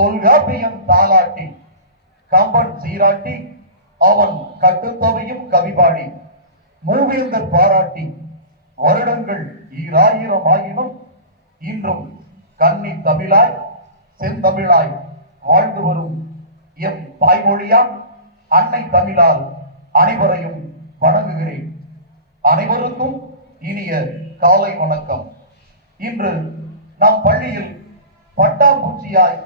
தொல்காப்பியம் தாலாட்டி கம்பன் சீராட்டி அவன் கட்டுத்தவையும் கவிபாடி மூவேந்தர் பாராட்டி வருடங்கள் 2000 ஆயினும் இன்றும் கன்னி தமிழாய் செந்தமிழாய் வாழ்ந்து வரும் எம் தாய்மொழியாம் அன்னை தமிழால் அனைவரையும் வணங்குகிறேன். அனைவருக்கும் இனிய காலை வணக்கம். இன்று நம் பள்ளியில் பட்டாம்பூச்சியாய்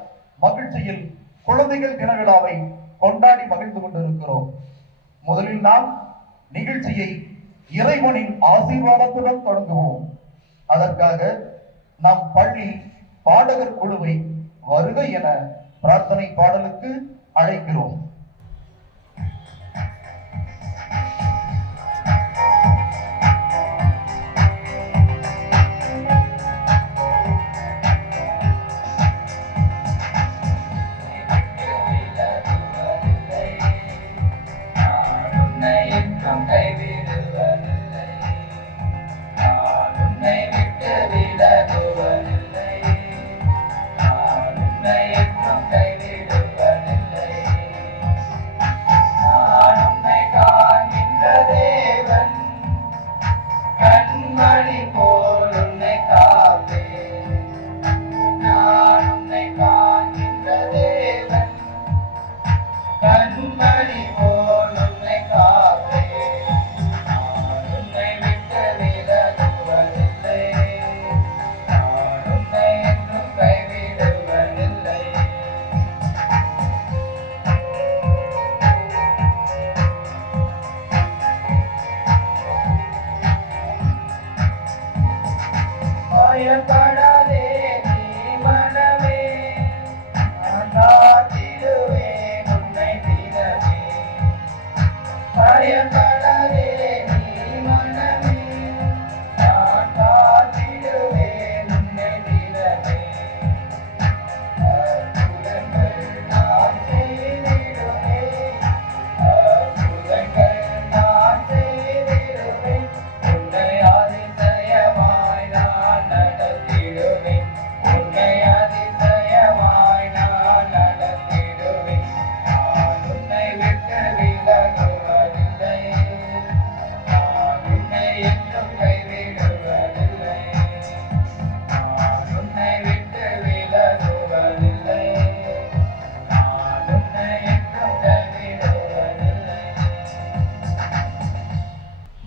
மகிழ்ச்சியில் குழந்தைகள் தின விழாவை கொண்டாடி மகிழ்ந்து கொண்டிருக்கிறோம். முதலில் நாம் நிகழ்ச்சியை இறைவனின் ஆசீர்வாதத்துடன் தொடங்குவோம். அதற்காக நம் பள்ளி பாடகர் குழுவை வருக என பிரார்த்தனை பாடலுக்கு அழைக்கிறோம்.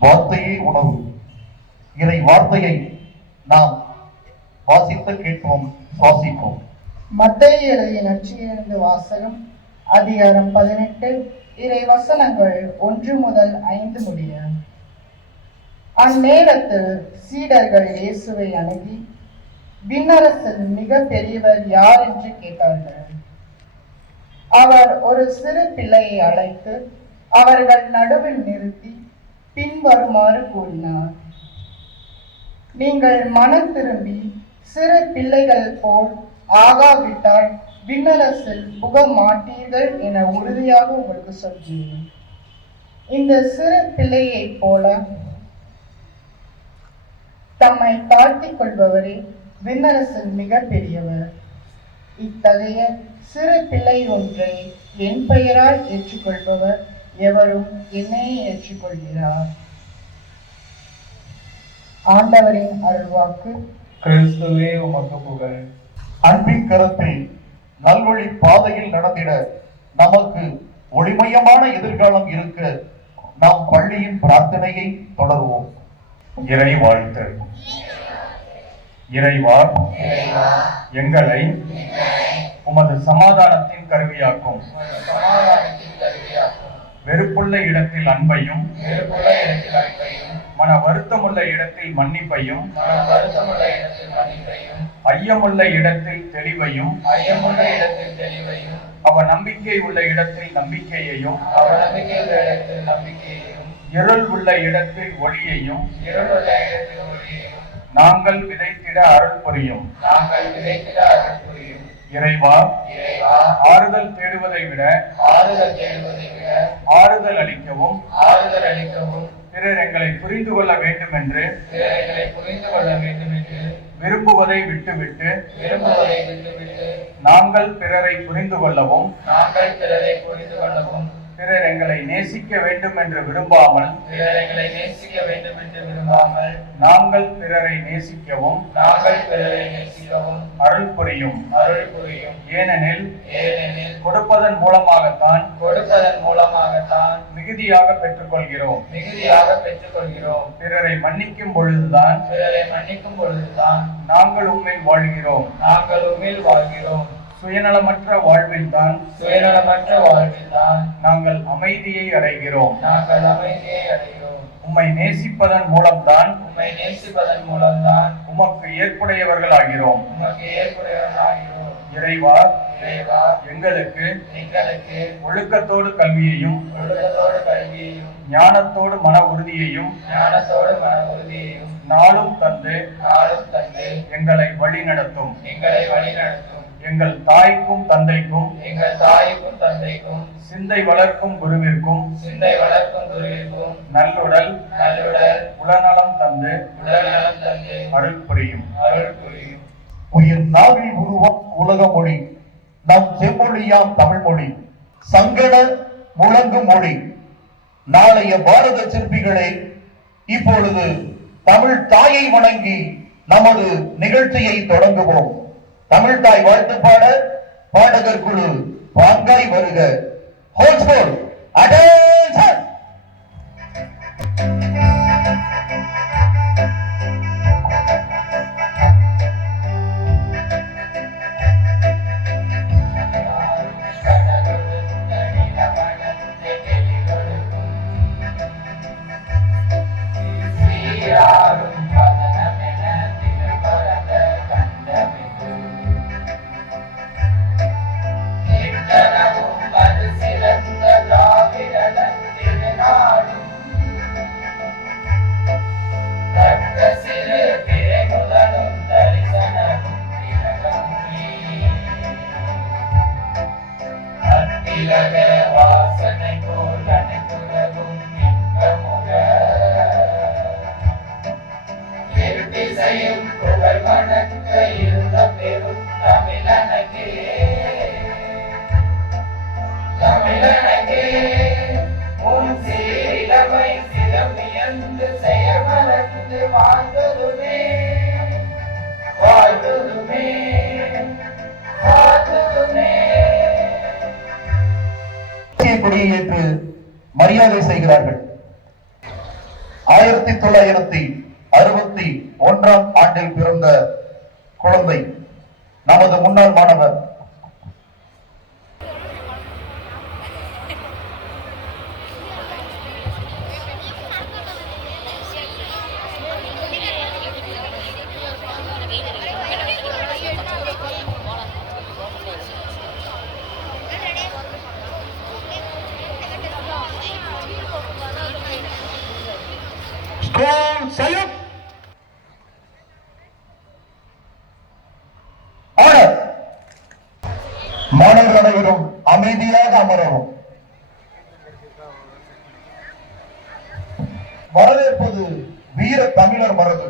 வார்த்தையே உணவு. இறை வார்த்தையை நாம் வாசித்து கேட்போம், சுவாசிப்போம். மத்தேயு எழுதிய நற்செய்தியிலிருந்து வாசகம். அதிகாரம் 18, இறை வசனங்கள் 1 முதல் 5 முடிய. அந்நேரத்தில் சீடர்கள் இயேசுவை அணுகி, விண்ணரசில் மிக பெரியவர் யார் என்று கேட்டார்கள். அவர் ஒரு சிறு பிள்ளையை அழைத்து அவர்கள் நடுவில் நிறுத்தி பின்வருமாறு கூறினார். நீங்கள் மனம் திரும்பி சிறு பிள்ளைகள் போல் ஆகாவிட்டால் விண்ணரசில் புக மாட்டீர்கள் என உறுதியாக உங்களுக்கு சொல்கிறேன். இந்த சிறு பிள்ளையை போல தம்மை தாழ்த்திக் கொள்பவரே விண்ணரசில் மிக பெரியவர். இத்தகைய சிறு பிள்ளை ஒன்றை என் பெயரால் ஏற்றுக்கொள்பவர் எவரும் என்னையே ஏற்றுக்கொள்கிறார். ஆண்டவரின் அருள்வாக்கு. கிறிஸ்துவே உமக்கு புகழ். அன்பின் கரத்தில் நல்வழி பாதையில் நடந்திட நமக்கு ஒளிமயமான எதிர்காலம் இருக்க நாம் பள்ளியின் பிரார்த்தனையை தொடர்வோம். இறை வாழ்த்து. இறைவா, எங்களை உமது சமாதானத்தின் கருவியாக்கும். வெறுப்புள்ள இடத்தில் அன்பையும், மன வருத்தமுள்ள இடத்தில் மன்னிப்பையும், ஐயமுள்ள இடத்தில் தெளிவையும், அவ நம்பிக்கை உள்ள இடத்தில் நம்பிக்கையையும், இருள் உள்ள இடத்தில் ஒளியையும் நாங்கள் விதைத்திட அருள் புரியும். இறைவா, ஆறுதல் தேடுவதை விட ஆறுதல் அளிக்கவும் பிறர் எங்களை புரிந்து கொள்ள வேண்டும் என்று விரும்புவதை விட்டுவிட்டு நாங்கள் பிறரை புரிந்து கொள்ளவும் நாங்கள் பிறரை புரிந்து கொள்ளவும் பிறர் எங்களை நேசிக்க வேண்டும் என்று விரும்பாமல் பிறர் எங்களை நேசிக்க வேண்டும் என்று விரும்பாமல் நாங்கள் பிறரை நேசிக்கவும் நாங்கள் பிறரை நேசிக்கவும் அருள் புரியும். அருள் புரியும். ஏனெனில் கொடுப்பதன் மூலமாகத்தான் மிகுதியாக பெற்றுக்கொள்கிறோம். பிறரை மன்னிக்கும் பொழுதுதான் நாங்கள் உம்மில் வாழ்கிறோம். சுயநலமற்ற வாழ்வில்தான் நாங்கள் அமைதியை அடைகிறோம். உம்மை நேசிப்பதன் மூலம்தான் உமக்கு ஏற்புடையவர்கள் ஆகிறோம். இறைவா எங்களுக்கு ஒழுக்கத்தோடு கல்வியையும் ஞானத்தோடு மன உறுதியையும் நாளும் தந்து எங்களை வழி நடத்தும். எங்கள் தாய்க்கும் தந்தைக்கும் சிந்தை வளர்க்கும் குருவிற்கும் நல்லுடல் உடல்நலம் தந்து அருள் புரியும். உயிர் நாவில் உருவம் உலக மொழி நம் செம்மொழியாம் தமிழ் மொழி சங்கட முழங்கு மொழி. நாளைய பாரத சிற்பிகளே, இப்பொழுது தமிழ் தாயை வணங்கி நமது நிகழ்ச்சியை தொடங்குவோம். தமிழ் தாய் வாழ்த்து பாட பாடகர் குழு பாங்காய் வருக. ஹோல்ஸ்போல் அட்டென்ஷன். கொடியேற்று மரியாதை செய்கிறார்கள். 1961 ஆண்டில் பிறந்த குழந்தை நமது முன்னாள் மாணவர் மாணவர்கள் அனைவரும் அமைதியாக அமரவும். வரவேற்பது வீர தமிழர் மரபு.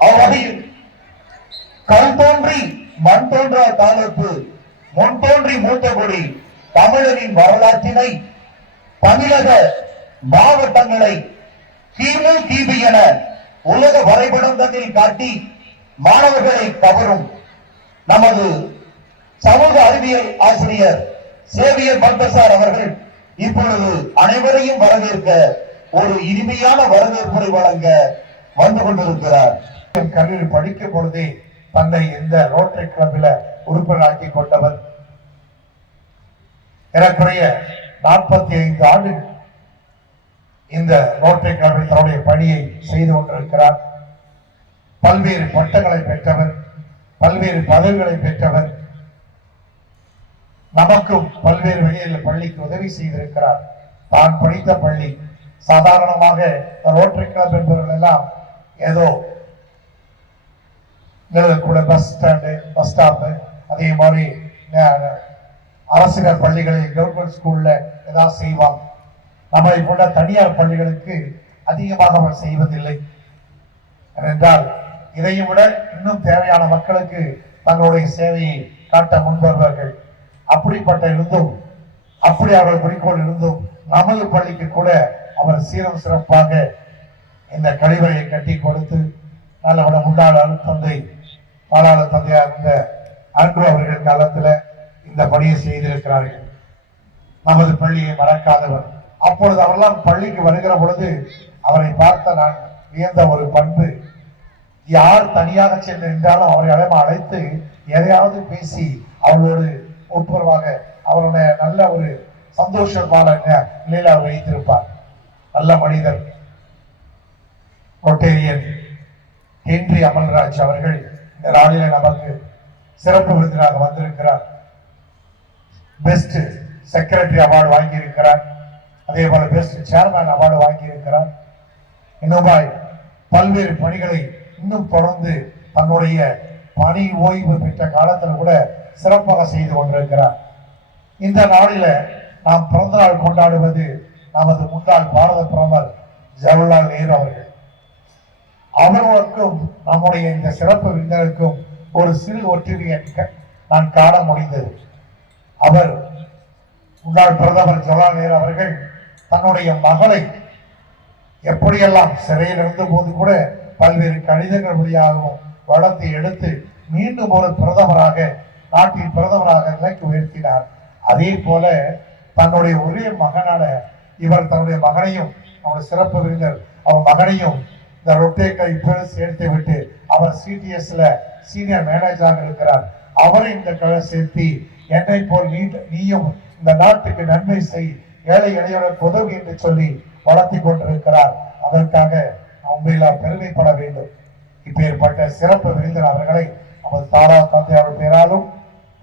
அவ்வகையில் கல் தோன்றி மண் தோன்றா காலத்து முன் தோன்றி மூத்தபடி தமிழரின் வரலாற்றினை தமிழக மாவட்டங்களை கிமு கிபி என உலக வரைபடங்களில் காட்டி மாணவர்களை கவரும் நமது சமூக அறிவியல் ஆசிரியர் சேவியர் பல்தசார் அவர்கள் இப்பொழுது அனைவரையும் வரவேற்க ஒரு இனிமையான வரவேற்புரை வழங்க வந்து கொண்டிருக்கிறார். கல்லூரி படிக்கும் பொழுதே தன்னை இந்த ரோட்டரி கிளப்பில் உறுப்பினராக்கி கொண்டவர். ஏறக்குறைய 45 ஆண்டுகள் இந்த ரோட்டரி கிளப்பில் தன்னுடைய பணியை செய்து கொண்டிருக்கிறார். பல்வேறு பட்டங்களை பெற்றவர், பல்வேறு பதவிகளை பெற்றவர். நமக்கும் பல்வேறு வகையில் பள்ளிக்கு உதவி செய்திருக்கிறார். தான் படித்த பள்ளி சாதாரணமாக ரோட்டரி கிளப் என்பவர்கள் எல்லாம் ஏதோ கூட பஸ் ஸ்டாண்டு, பஸ் ஸ்டாப்பு, அதே மாதிரி அரசினர் பள்ளிகளில் கவர்மெண்ட் ஸ்கூல்ல ஏதாவது செய்வாங்க. நம்மளை போன்ற தனியார் பள்ளிகளுக்கு அதிகமாக அவர் செய்வதில்லை. ஏனென்றால் இதையும் விட இன்னும் தேவையான மக்களுக்கு தங்களுடைய சேவையை காட்ட முன்வருவார்கள். அப்படிப்பட்ட இருந்தும், அப்படி அவர்கள் குறிக்கோள் இருந்தும் நமது பள்ளிக்கு கூட அவர் சீரம் சிறப்பாக இந்த கழிவறையை கட்டி கொடுத்து நல்லவிட முன்னாள் அருட்தந்தை பாலாளர் தந்தையாக இருந்த அன்று அவர்கள் காலத்துல இந்த பணியை செய்திருக்கிறார்கள். நமது பள்ளியை மறக்காதவர். அப்பொழுது அவரெல்லாம் பள்ளிக்கு வருகிற பொழுது அவரை பார்த்த நான் வியந்த ஒரு பண்பு, யார் தனியாக சென்று நின்றாலும் அவரை அழைத்து எதையாவது பேசி அவளோடு ஒப்புரவாக அவருடைய நல்ல ஒரு சந்தோஷமான நிலையில அவர் வைத்திருப்பார். நல்ல மனிதர். கொட்டேரியன் ஹென்றி அமல்ராஜ் அவர்கள் இந்த நாளில நமக்கு சிறப்பு விருந்தினராக வந்திருக்கிறார். பெஸ்ட் செக்ரட்டரி அவார்டு வாங்கி இருக்கிறார். அதே போல பெஸ்ட் சேர்மேன் அவார்டு வாங்கி இருக்கிறார். இன்னுமாய் பல்வேறு பணிகளை இன்னும் தொடர்ந்து தன்னுடைய பணி ஓய்வு பெற்ற காலத்தில் கூட சிறப்பாக செய்து கொண்டிருக்கிறார். இந்த நாளில நாம் பிறந்த நாள் கொண்டாடுவது நமது முன்னாள் பாரத பிரதமர் ஜவஹர்லால் நேரு அவர்கள். அவர்களுக்கும் நம்முடைய இந்த சிறப்பு விருந்தினருக்கும் ஒரு சிறு ஒற்றுமையை நான் காண முடிந்தது. அவர் முன்னாள் பிரதமர் ஜவஹர்லால் நேரு அவர்கள் தன்னுடைய மகளை எப்படியெல்லாம் சிறையில் இருந்த போது கூட பல்வேறு கடிதங்கள் வழியாகவும் வளர்த்து எடுத்து மீண்டும் ஒரு பிரதமராக, நாட்டின் பிரதமராக நிலைக்கு உயர்த்தினார். அதே போல தன்னுடைய ஒரே மகனான இவர் தன்னுடைய மகனையும், அவருடைய சிறப்பு விருந்தினர் அவர் மகனையும் இந்த ரொட்டேக்கை சேர்த்து விட்டு அவர் சிடிஎஸ்ல சீனியர் மேனேஜராக இருக்கிறார். அவரை இந்த கலை சேர்த்தி என்னை போல் நீயும் இந்த நாட்டுக்கு நன்மை செய், ஏழை எளியவர்களுக்கு உதவி என்று சொல்லி வளர்த்தி கொண்டிருக்கிறார். அதற்காக உண்மையில பெருமைப்பட வேண்டும். இப்பேற்பட்ட சிறப்பு விருந்தினர் அவர்களை நமது தாரா தந்தையார் பெயராலும்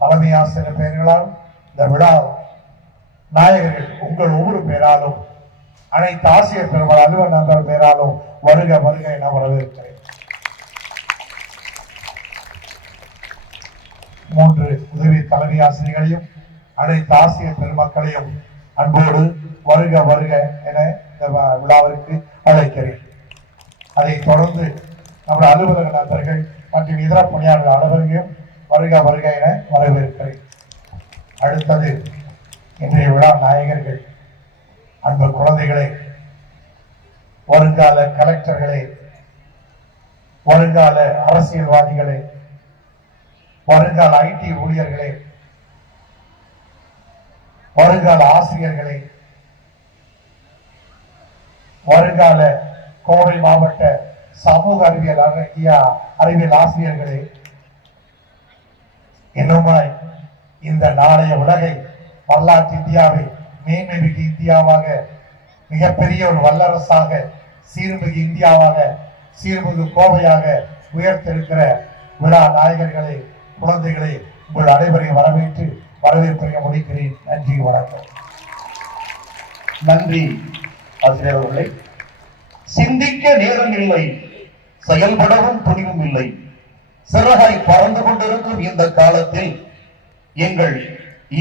தலைமை ஆசிரியர் பெயர்களாலும் இந்த விழா நாயகர்கள் உங்கள் ஒவ்வொரு பேராலும் அனைத்து ஆசிரியர் பெருமாள் அலுவலர் நண்பர் பெயராலும் வருக வருக என வரவேற்கிறேன். 3 உதவி தலைமை ஆசிரியர்களையும் அனைத்து ஆசிரியர் பெருமக்களையும் அன்போடு வருக வருக என இந்த விழாவிற்கு அழைக்கிறேன். அதை தொடர்ந்து நம்முடைய அலுவலக நண்பர்கள் மற்றும் இதர பணியாளர்கள் அலுவலரையும் வருக வருக என வரவேற்கிறேன். அடுத்தது இன்றைய விழா நாயகர்கள், அன்பு குழந்தைகளே, வருங்கால கலெக்டர்களே, வருங்கால அரசியல்வாதிகளே, வருங்கால ஐடி ஊழியர்களே, வருங்கால ஆசிரியர்களே, வருங்கால கோவை மாவட்ட சமூக அறிவியல் ஆசிரியர்களே, இன்னுமாய் இந்த நாளைய உலகை, வரலாற்று இந்தியாவை மேன்மைமிகு இந்தியாவாக, மிகப்பெரிய ஒரு வல்லரசாக, சீர்மிகு இந்தியாவாக, சீர்மிகு கோவையாக உயர்த்திருக்கிற விழா நாயகர்களே, குழந்தைகளை உங்கள் அனைவரையும் வரவேற்று வரவேற்புரைய முடிக்கிறேன். நன்றி, வணக்கம். நன்றி ஆசிரியர் அவர்களே. சிந்திக்க நேரம் இல்லை, செயல்படவும் துணிவும் இல்லை. சிறகாய் பறந்து கொண்டிருக்கும் இந்த காலத்தில் எங்கள்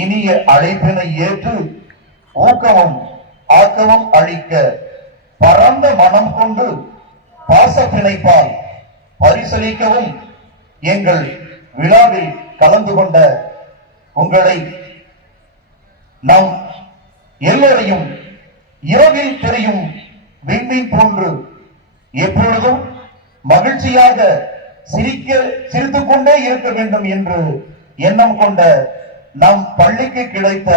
இனிய அழைப்பினை ஏற்று ஊக்கமும் ஆக்கமும் அளிக்க பரந்த மனம் கொண்டு பாச பிணைப்பால் பரிசளிக்கவும் எங்கள் விழாவில் கலந்து கொண்ட உங்களை நாம் எல்லோரையும் இரவில் தெரியும் விண்மீன் போன்று எப்பொழுதும் மகிழ்ச்சியாக சிரித்துக் கொண்டே இருக்க வேண்டும் என்று எண்ணம் கொண்ட நம் பள்ளிக்கு கிடைத்த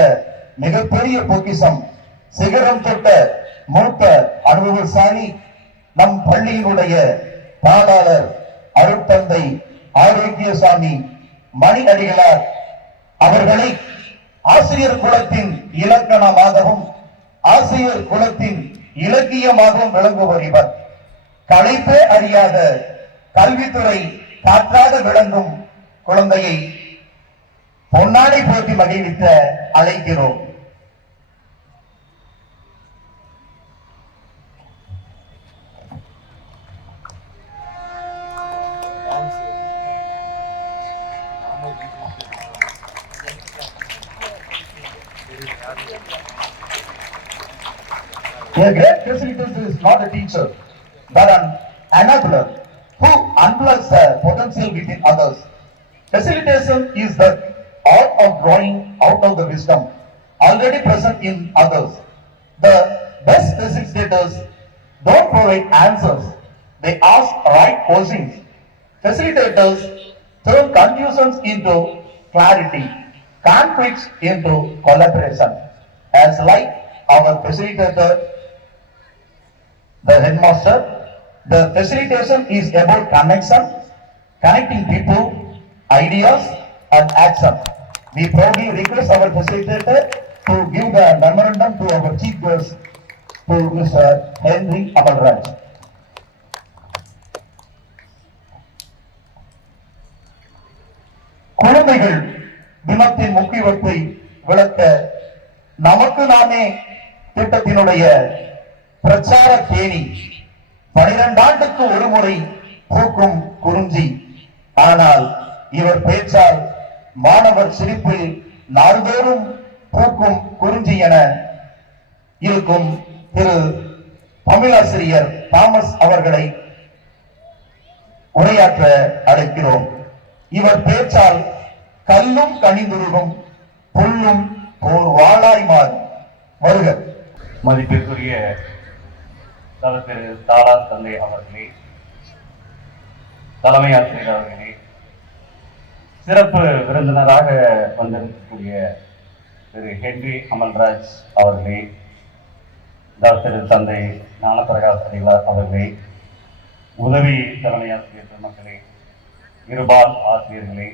மிகப்பெரிய பொக்கிஷம், சிகரம் தொட்ட மூத்த அனுபவசாலி நம் பள்ளியினுடைய பாலாளர் அருட்தந்தை ஆரோக்கியசாமி மணி அடிகளார் அவர்களை ஆசிரியர் குலத்தின் இலக்கணமாகவும் ஆசிரியர் குலத்தின் இலக்கியமாகவும் விளங்குவர் இவர். களைப்பே அறியாத கல்வித்துறை காற்றாக விளங்கும் குழந்தையை பொன்னாடை போட்டி மகிழ்வித்த அழைக்கிறோம். A great facilitator is not a teacher, but an enabler who unplugs the potential within others. Facilitation is the art of drawing out of the wisdom already present in others. The best facilitators don't provide answers, they ask right questions. Facilitators turn confusions into clarity, conflicts into collaboration. As like our facilitator, the headmaster, the facilitation is about connection, connecting people, ideas, and action. We proudly request our facilitator to give the memorandum to our chief guest, to Mr. Henry Amalraj. குழந்தைகள் தினத்தின் முக்கியத்துவத்தை விளக்க நமக்கு நாமே திட்டத்தினுடைய பிரச்சார தேனி 12 ஆண்டுக்கு ஒரு முறை பூக்கும் குறிஞ்சி. ஆனால் இவர் பேச்சால் மாணவர் சிரிப்பில் நாள்தோறும் பூக்கும் குறிஞ்சி என இருக்கும் திரு தமிழாசிரியர் தாமஸ் அவர்களை உரையாற்ற அழைக்கிறோம். இவர் பேச்சால் கல்லும் கனிந்துருகும், புல்லும் ஓர் வாளாய் மாறும். வருக. மதிப்பிற்குரிய திரு தாலா தந்தை அவர்களே, தலைமை ஆசிரியர் அவர்களே, சிறப்பு விருந்தினராக வந்திருக்கக்கூடிய திரு ஹென்றி அமல்ராஜ் அவர்களே, டாக்டர் தந்தை ஞானப்பிரகாஷ் அடிகளார் அவர்களே, உதவி தலைமை ஆசிரியர் பெருமக்களே, இருபால் ஆசிரியர்களே,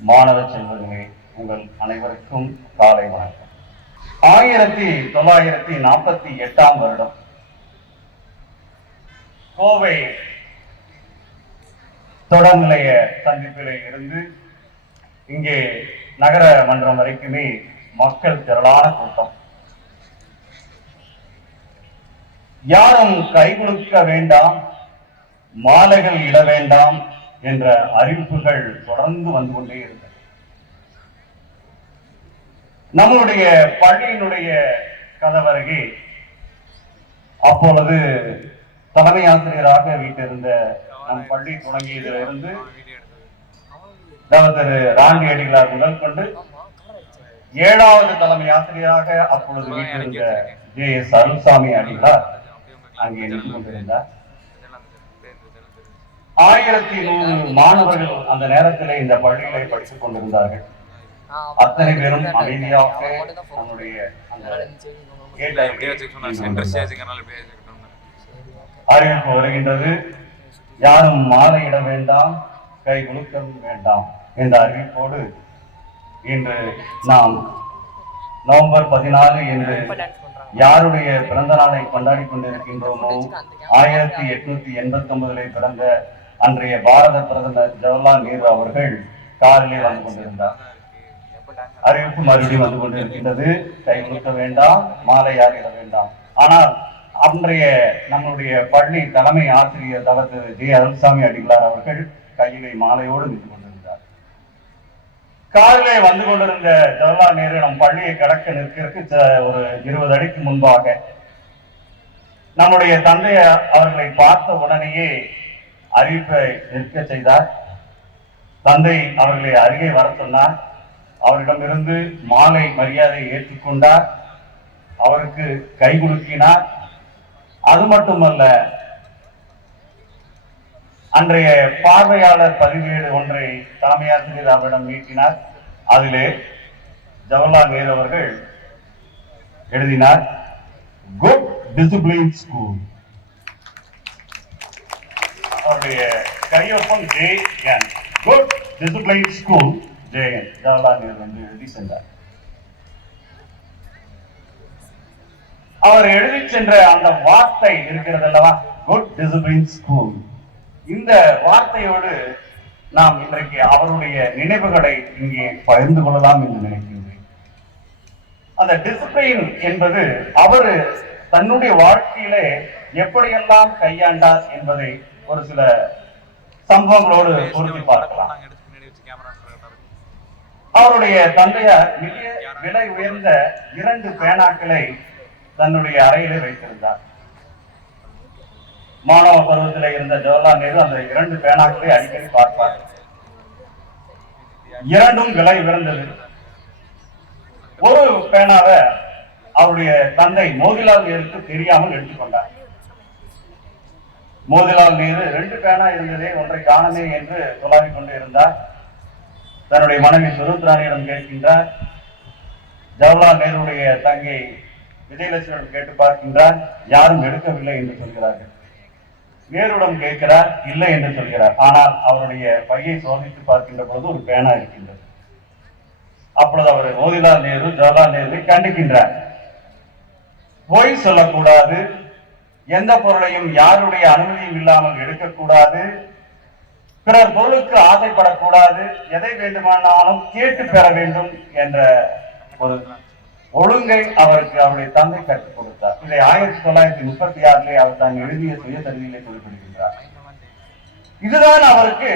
மாணவ செல்வங்களே, உங்கள் அனைவருக்கும் காலை வணக்கம். 1948 வருடம் கோவை தொடர்நிலைய சந்திப்பிலே இருந்து இங்கே நகர மன்றம் வரைக்குமே மக்கள் திரளான கூட்டம். யாரும் கை கொடுக்க வேண்டாம், மாலைகள் இட வேண்டாம் என்ற அறிவிப்புகள் தொடர்ந்து வந்து கொண்டே இருந்தது. நம்மளுடைய பள்ளியினுடைய கதவருகே அப்பொழுது தலைமை ஆசிரியராக வீட்டிருந்த நம் பள்ளி தொடங்கியதிலிருந்து திரு ராண்டி அடிகளார் முதல் கொண்டு 7வது தலைமை ஆசிரியராக அப்பொழுது வீட்டிருந்த JS அருள்சாமி அடிகளார் அங்கே நின்று கொண்டிருந்தார். 1100 மாணவர்கள் அந்த நேரத்திலே இந்த பள்ளிகளை படித்துக் கொண்டிருந்தார்கள். அத்தனை பேரும் அமைதியாக நம்முடைய அறிவிப்பு வருகின்றது. யாரும் மாலையிட வேண்டாம், கை குலுக்கவும் வேண்டாம் என்ற அறிவிப்போடு இன்று நாம் நவம்பர் 14 என்று யாருடைய பிறந்த நாளை கொண்டாடி கொண்டிருக்கின்றோமோ 1889 பிறந்த அன்றைய பாரத பிரதமர் ஜவஹர்லால் நேரு அவர்கள் காரிலே வந்து கொண்டிருந்தார். அறிவிப்பு மறுபடியும் வந்து கொண்டிருக்கின்றது, கை குலுக்க வேண்டாம், மாலை யாரிட வேண்டாம். ஆனால் அன்றைய நம்முடைய பள்ளி தலைமை ஆசிரியர் திரு J. அருள்சாமி அடிகளார் அவர்கள் கையிலே மாலையோடு நின்று கொண்டிருந்தார். காரிலே வந்து கொண்டிருந்த ஜவஹர்லால் நேரு நம் பள்ளியை கடக்க நிற்கிறதுக்கு ஒரு 20 அடிக்கு முன்பாக நம்முடைய தந்தை அவர்களை பார்த்த உடனேயே அறிவிப்பை நிற்க செய்தார். தந்தை அவர்களை அருகே வர சொன்னார். அவரிடமிருந்து மாலை மரியாதையை ஏற்றுக்கொண்டார். அவருக்கு கை குலுக்கினார். அது மட்டுமல்ல, அன்றைய பார்வையாளர் பதிவேடு ஒன்றை தலைமை ஆசிரியர் அவரிடம் நீட்டினார். அதிலே ஜவஹர்லால் நேரு அவர்கள் எழுதினார், குட் டிசிப்ளின் ஸ்கூல். அவருடைய கையொப்பம் JN, good discipline school JN. Jawaharlal Nehru வந்து எழுதி சென்றார். அவர் எழுதி சென்ற அந்த வார்த்தை இருக்கிறது அல்லவா, குட் டிசிப்ளின் ஸ்கூல். இந்த வார்த்தையோடு நாம் இன்றைக்கு அவருடைய நினைவுகளை இங்கே பகிர்ந்து கொள்ளலாம் என்று நினைக்கின்றேன். அந்த டிசிப்ளின் என்பது அவர் தன்னுடைய வாழ்க்கையிலே எப்படியெல்லாம் கையாண்டார் என்பதை ஒரு சில சம்பவங்களோடு பொருத்தி பார்க்கலாம். அவருடைய தந்தையார் மிக விலை உயர்ந்த 2 பேனாக்களை தன்னுடைய அறையிலே வைத்திருந்தார். மாணவ பருவத்தில் இருந்த ஜவஹர்லால் நேரு அந்த 2 பேனாக்களை அடிக்கடி பார்ப்பார். இரண்டும் விலை உயர்ந்தது. ஒரு பேனாவை அவருடைய தந்தை மோதிலால் நேருக்கு தெரியாமல் எடுத்துக்கொண்டார். மோதிலால் நேரு 2 பேனா இருந்ததே, ஒன்றை காணமே என்று சொல்லாவிக் கொண்டு இருந்தார். தன்னுடைய மனைவி சுருத்ராணியிடம் கேட்கின்றார். ஜவஹர்லால் நேருடைய தங்கை விஜயலட்சுமியிடம் கேட்டு பார்க்கின்றார். யாரும் எடுக்கவில்லை என்று சொல்கிறார்கள். நேருடன் கேட்கிறார், இல்லை என்று சொல்கிறார். ஆனால் அவருடைய பையை சோதித்து பார்க்கின்ற பொழுது ஒரு பேனா இருக்கின்றது. அப்பொழுது அவர் மோதிலால் நேரு ஜவஹர்லால் நேருவை கண்டிக்கின்றார். பொய் சொல்லக்கூடாது, எந்த பொருளையும் யாருடைய அனுமதியும் இல்லாமல் எடுக்கக்கூடாது, பிறர் பொருளுக்கு ஆசைப்படக்கூடாது, எதை வேண்டுமானாலும் கேட்டு பெற வேண்டும் என்ற ஒரு ஒழுங்கை அவருக்கு அவருடைய தந்தை கற்றுக் கொடுத்தார். இதை 1936 அவர் தான் எழுதிய சுயசரிதையிலே குறிப்பிடுகின்றார். இதுதான் அவருக்கு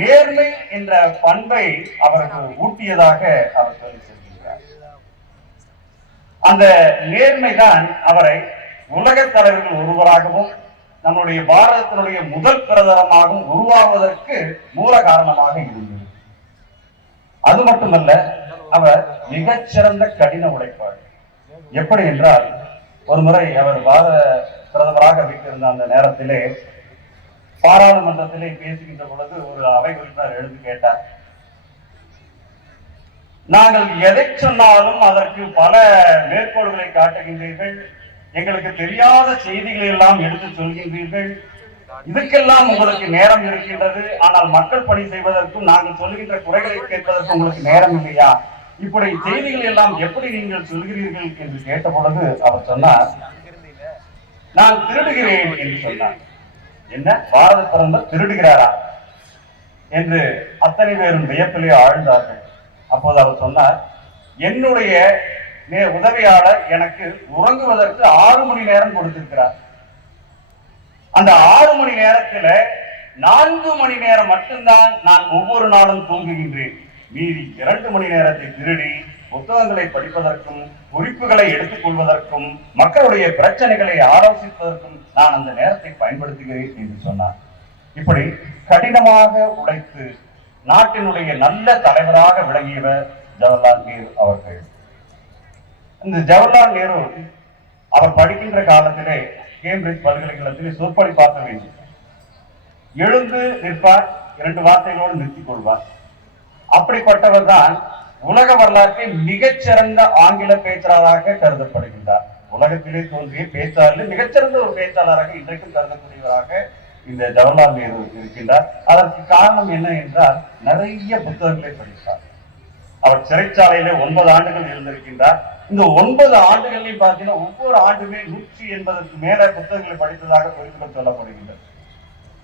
நேர்மை என்ற பண்பை அவருக்கு ஊட்டியதாக அவர் சொல்லி செல்கின்றார். அந்த நேர்மைதான் அவரை உலக தலைவர்கள் ஒருவராகவும் நம்முடைய பாரதத்தினுடைய முதல் பிரதமராகவும் உருவாவதற்கு மூல காரணமாக இருந்தது. அது மட்டுமல்ல, அவர் மிகச்சிறந்த கடின உழைப்பாளர். எப்படி என்றால், ஒரு முறை அவர் பாரத பிரதமராக வைத்திருந்த அந்த நேரத்திலே பாராளுமன்றத்திலே பேசுகின்ற பொழுது ஒரு அவை உறுப்பினர் எழுந்து கேட்டார், நாங்கள் எதை சொன்னாலும் அதற்கு பல மேற்கோள்களை காட்டுகின்றீர்கள், எங்களுக்கு தெரியாத செய்திகளை எல்லாம் எடுத்து சொல்கின்றீர்கள், இதுக்கெல்லாம் உங்களுக்கு நேரம் இருக்கின்றது, ஆனால் மக்கள் பணி செய்வதற்கும் நாங்கள் சொல்கின்ற குறைகளை கேட்பதற்கு உங்களுக்கு நேரம் இல்லையா, இப்படி செய்திகள் எல்லாம் எப்படி நீங்கள் சொல்கிறீர்கள் என்று கேட்ட பொழுது அவர் சொன்னார், நான் திருடுகிறேன் என்று சொன்னார். என்ன, பாரத பிரதமர் திருடுகிறாரா என்று அத்தனை பேரும் வியப்பிலே ஆழ்ந்தார்கள். அப்போது அவர் சொன்னார், என்னுடைய உதவியாளர் எனக்கு உறங்குவதற்கு 6 மணி நேரம் கொடுத்திருக்கிறார். அந்த 6 மணி நேரத்துல 4 மணி நேரம் மட்டும்தான் நான் ஒவ்வொரு நாளும் தூங்குகின்றேன். மீதி 2 மணி நேரத்தை திருடி புத்தகங்களை படிப்பதற்கும் குறிப்புகளை எடுத்துக் கொள்வதற்கும் மக்களுடைய பிரச்சனைகளை ஆலோசிப்பதற்கும் நான் அந்த நேரத்தை பயன்படுத்துகிறேன் என்று சொன்னார். இப்படி கடினமாக உழைத்து நாட்டினுடைய நல்ல தலைவராக விளங்கியவர் ஜவஹர்லால் நேரு அவர்கள். இந்த ஜவஹர்லால் நேரு அவர் படிக்கின்ற காலத்திலே கேம்பிரிட்ஜ் பல்கலைக்கழகத்திலே சொற்பொழிவாற்ற வேண்டும். எழுந்து நிற்பார், 2 வார்த்தைகளோடு நிறுத்திக் கொள்வார். அப்படிப்பட்டவர் தான் உலக வரலாற்றில் மிகச்சிறந்த ஆங்கில பேச்சாளராக கருதப்படுகின்றார். உலகத்திலே தோன்றிய பேச்சாளர் மிகச்சிறந்த ஒரு பேச்சாளராக இன்றைக்கும் கருதக்கூடியவராக இந்த ஜவஹர்லால் நேரு இருக்கின்றார். அதற்கு காரணம் என்ன என்றால், நிறைய புத்தகங்களை படித்தார். அவர் சிறைச்சாலையிலே 9 ஆண்டுகள் இருந்திருக்கின்றார். இந்த 9 ஆண்டுகளில் பார்த்தீங்கன்னா ஒவ்வொரு ஆண்டுமே 180க்கு மேல புத்தகங்களை படித்ததாக குறிப்புகள் சொல்லப்படுகின்றது.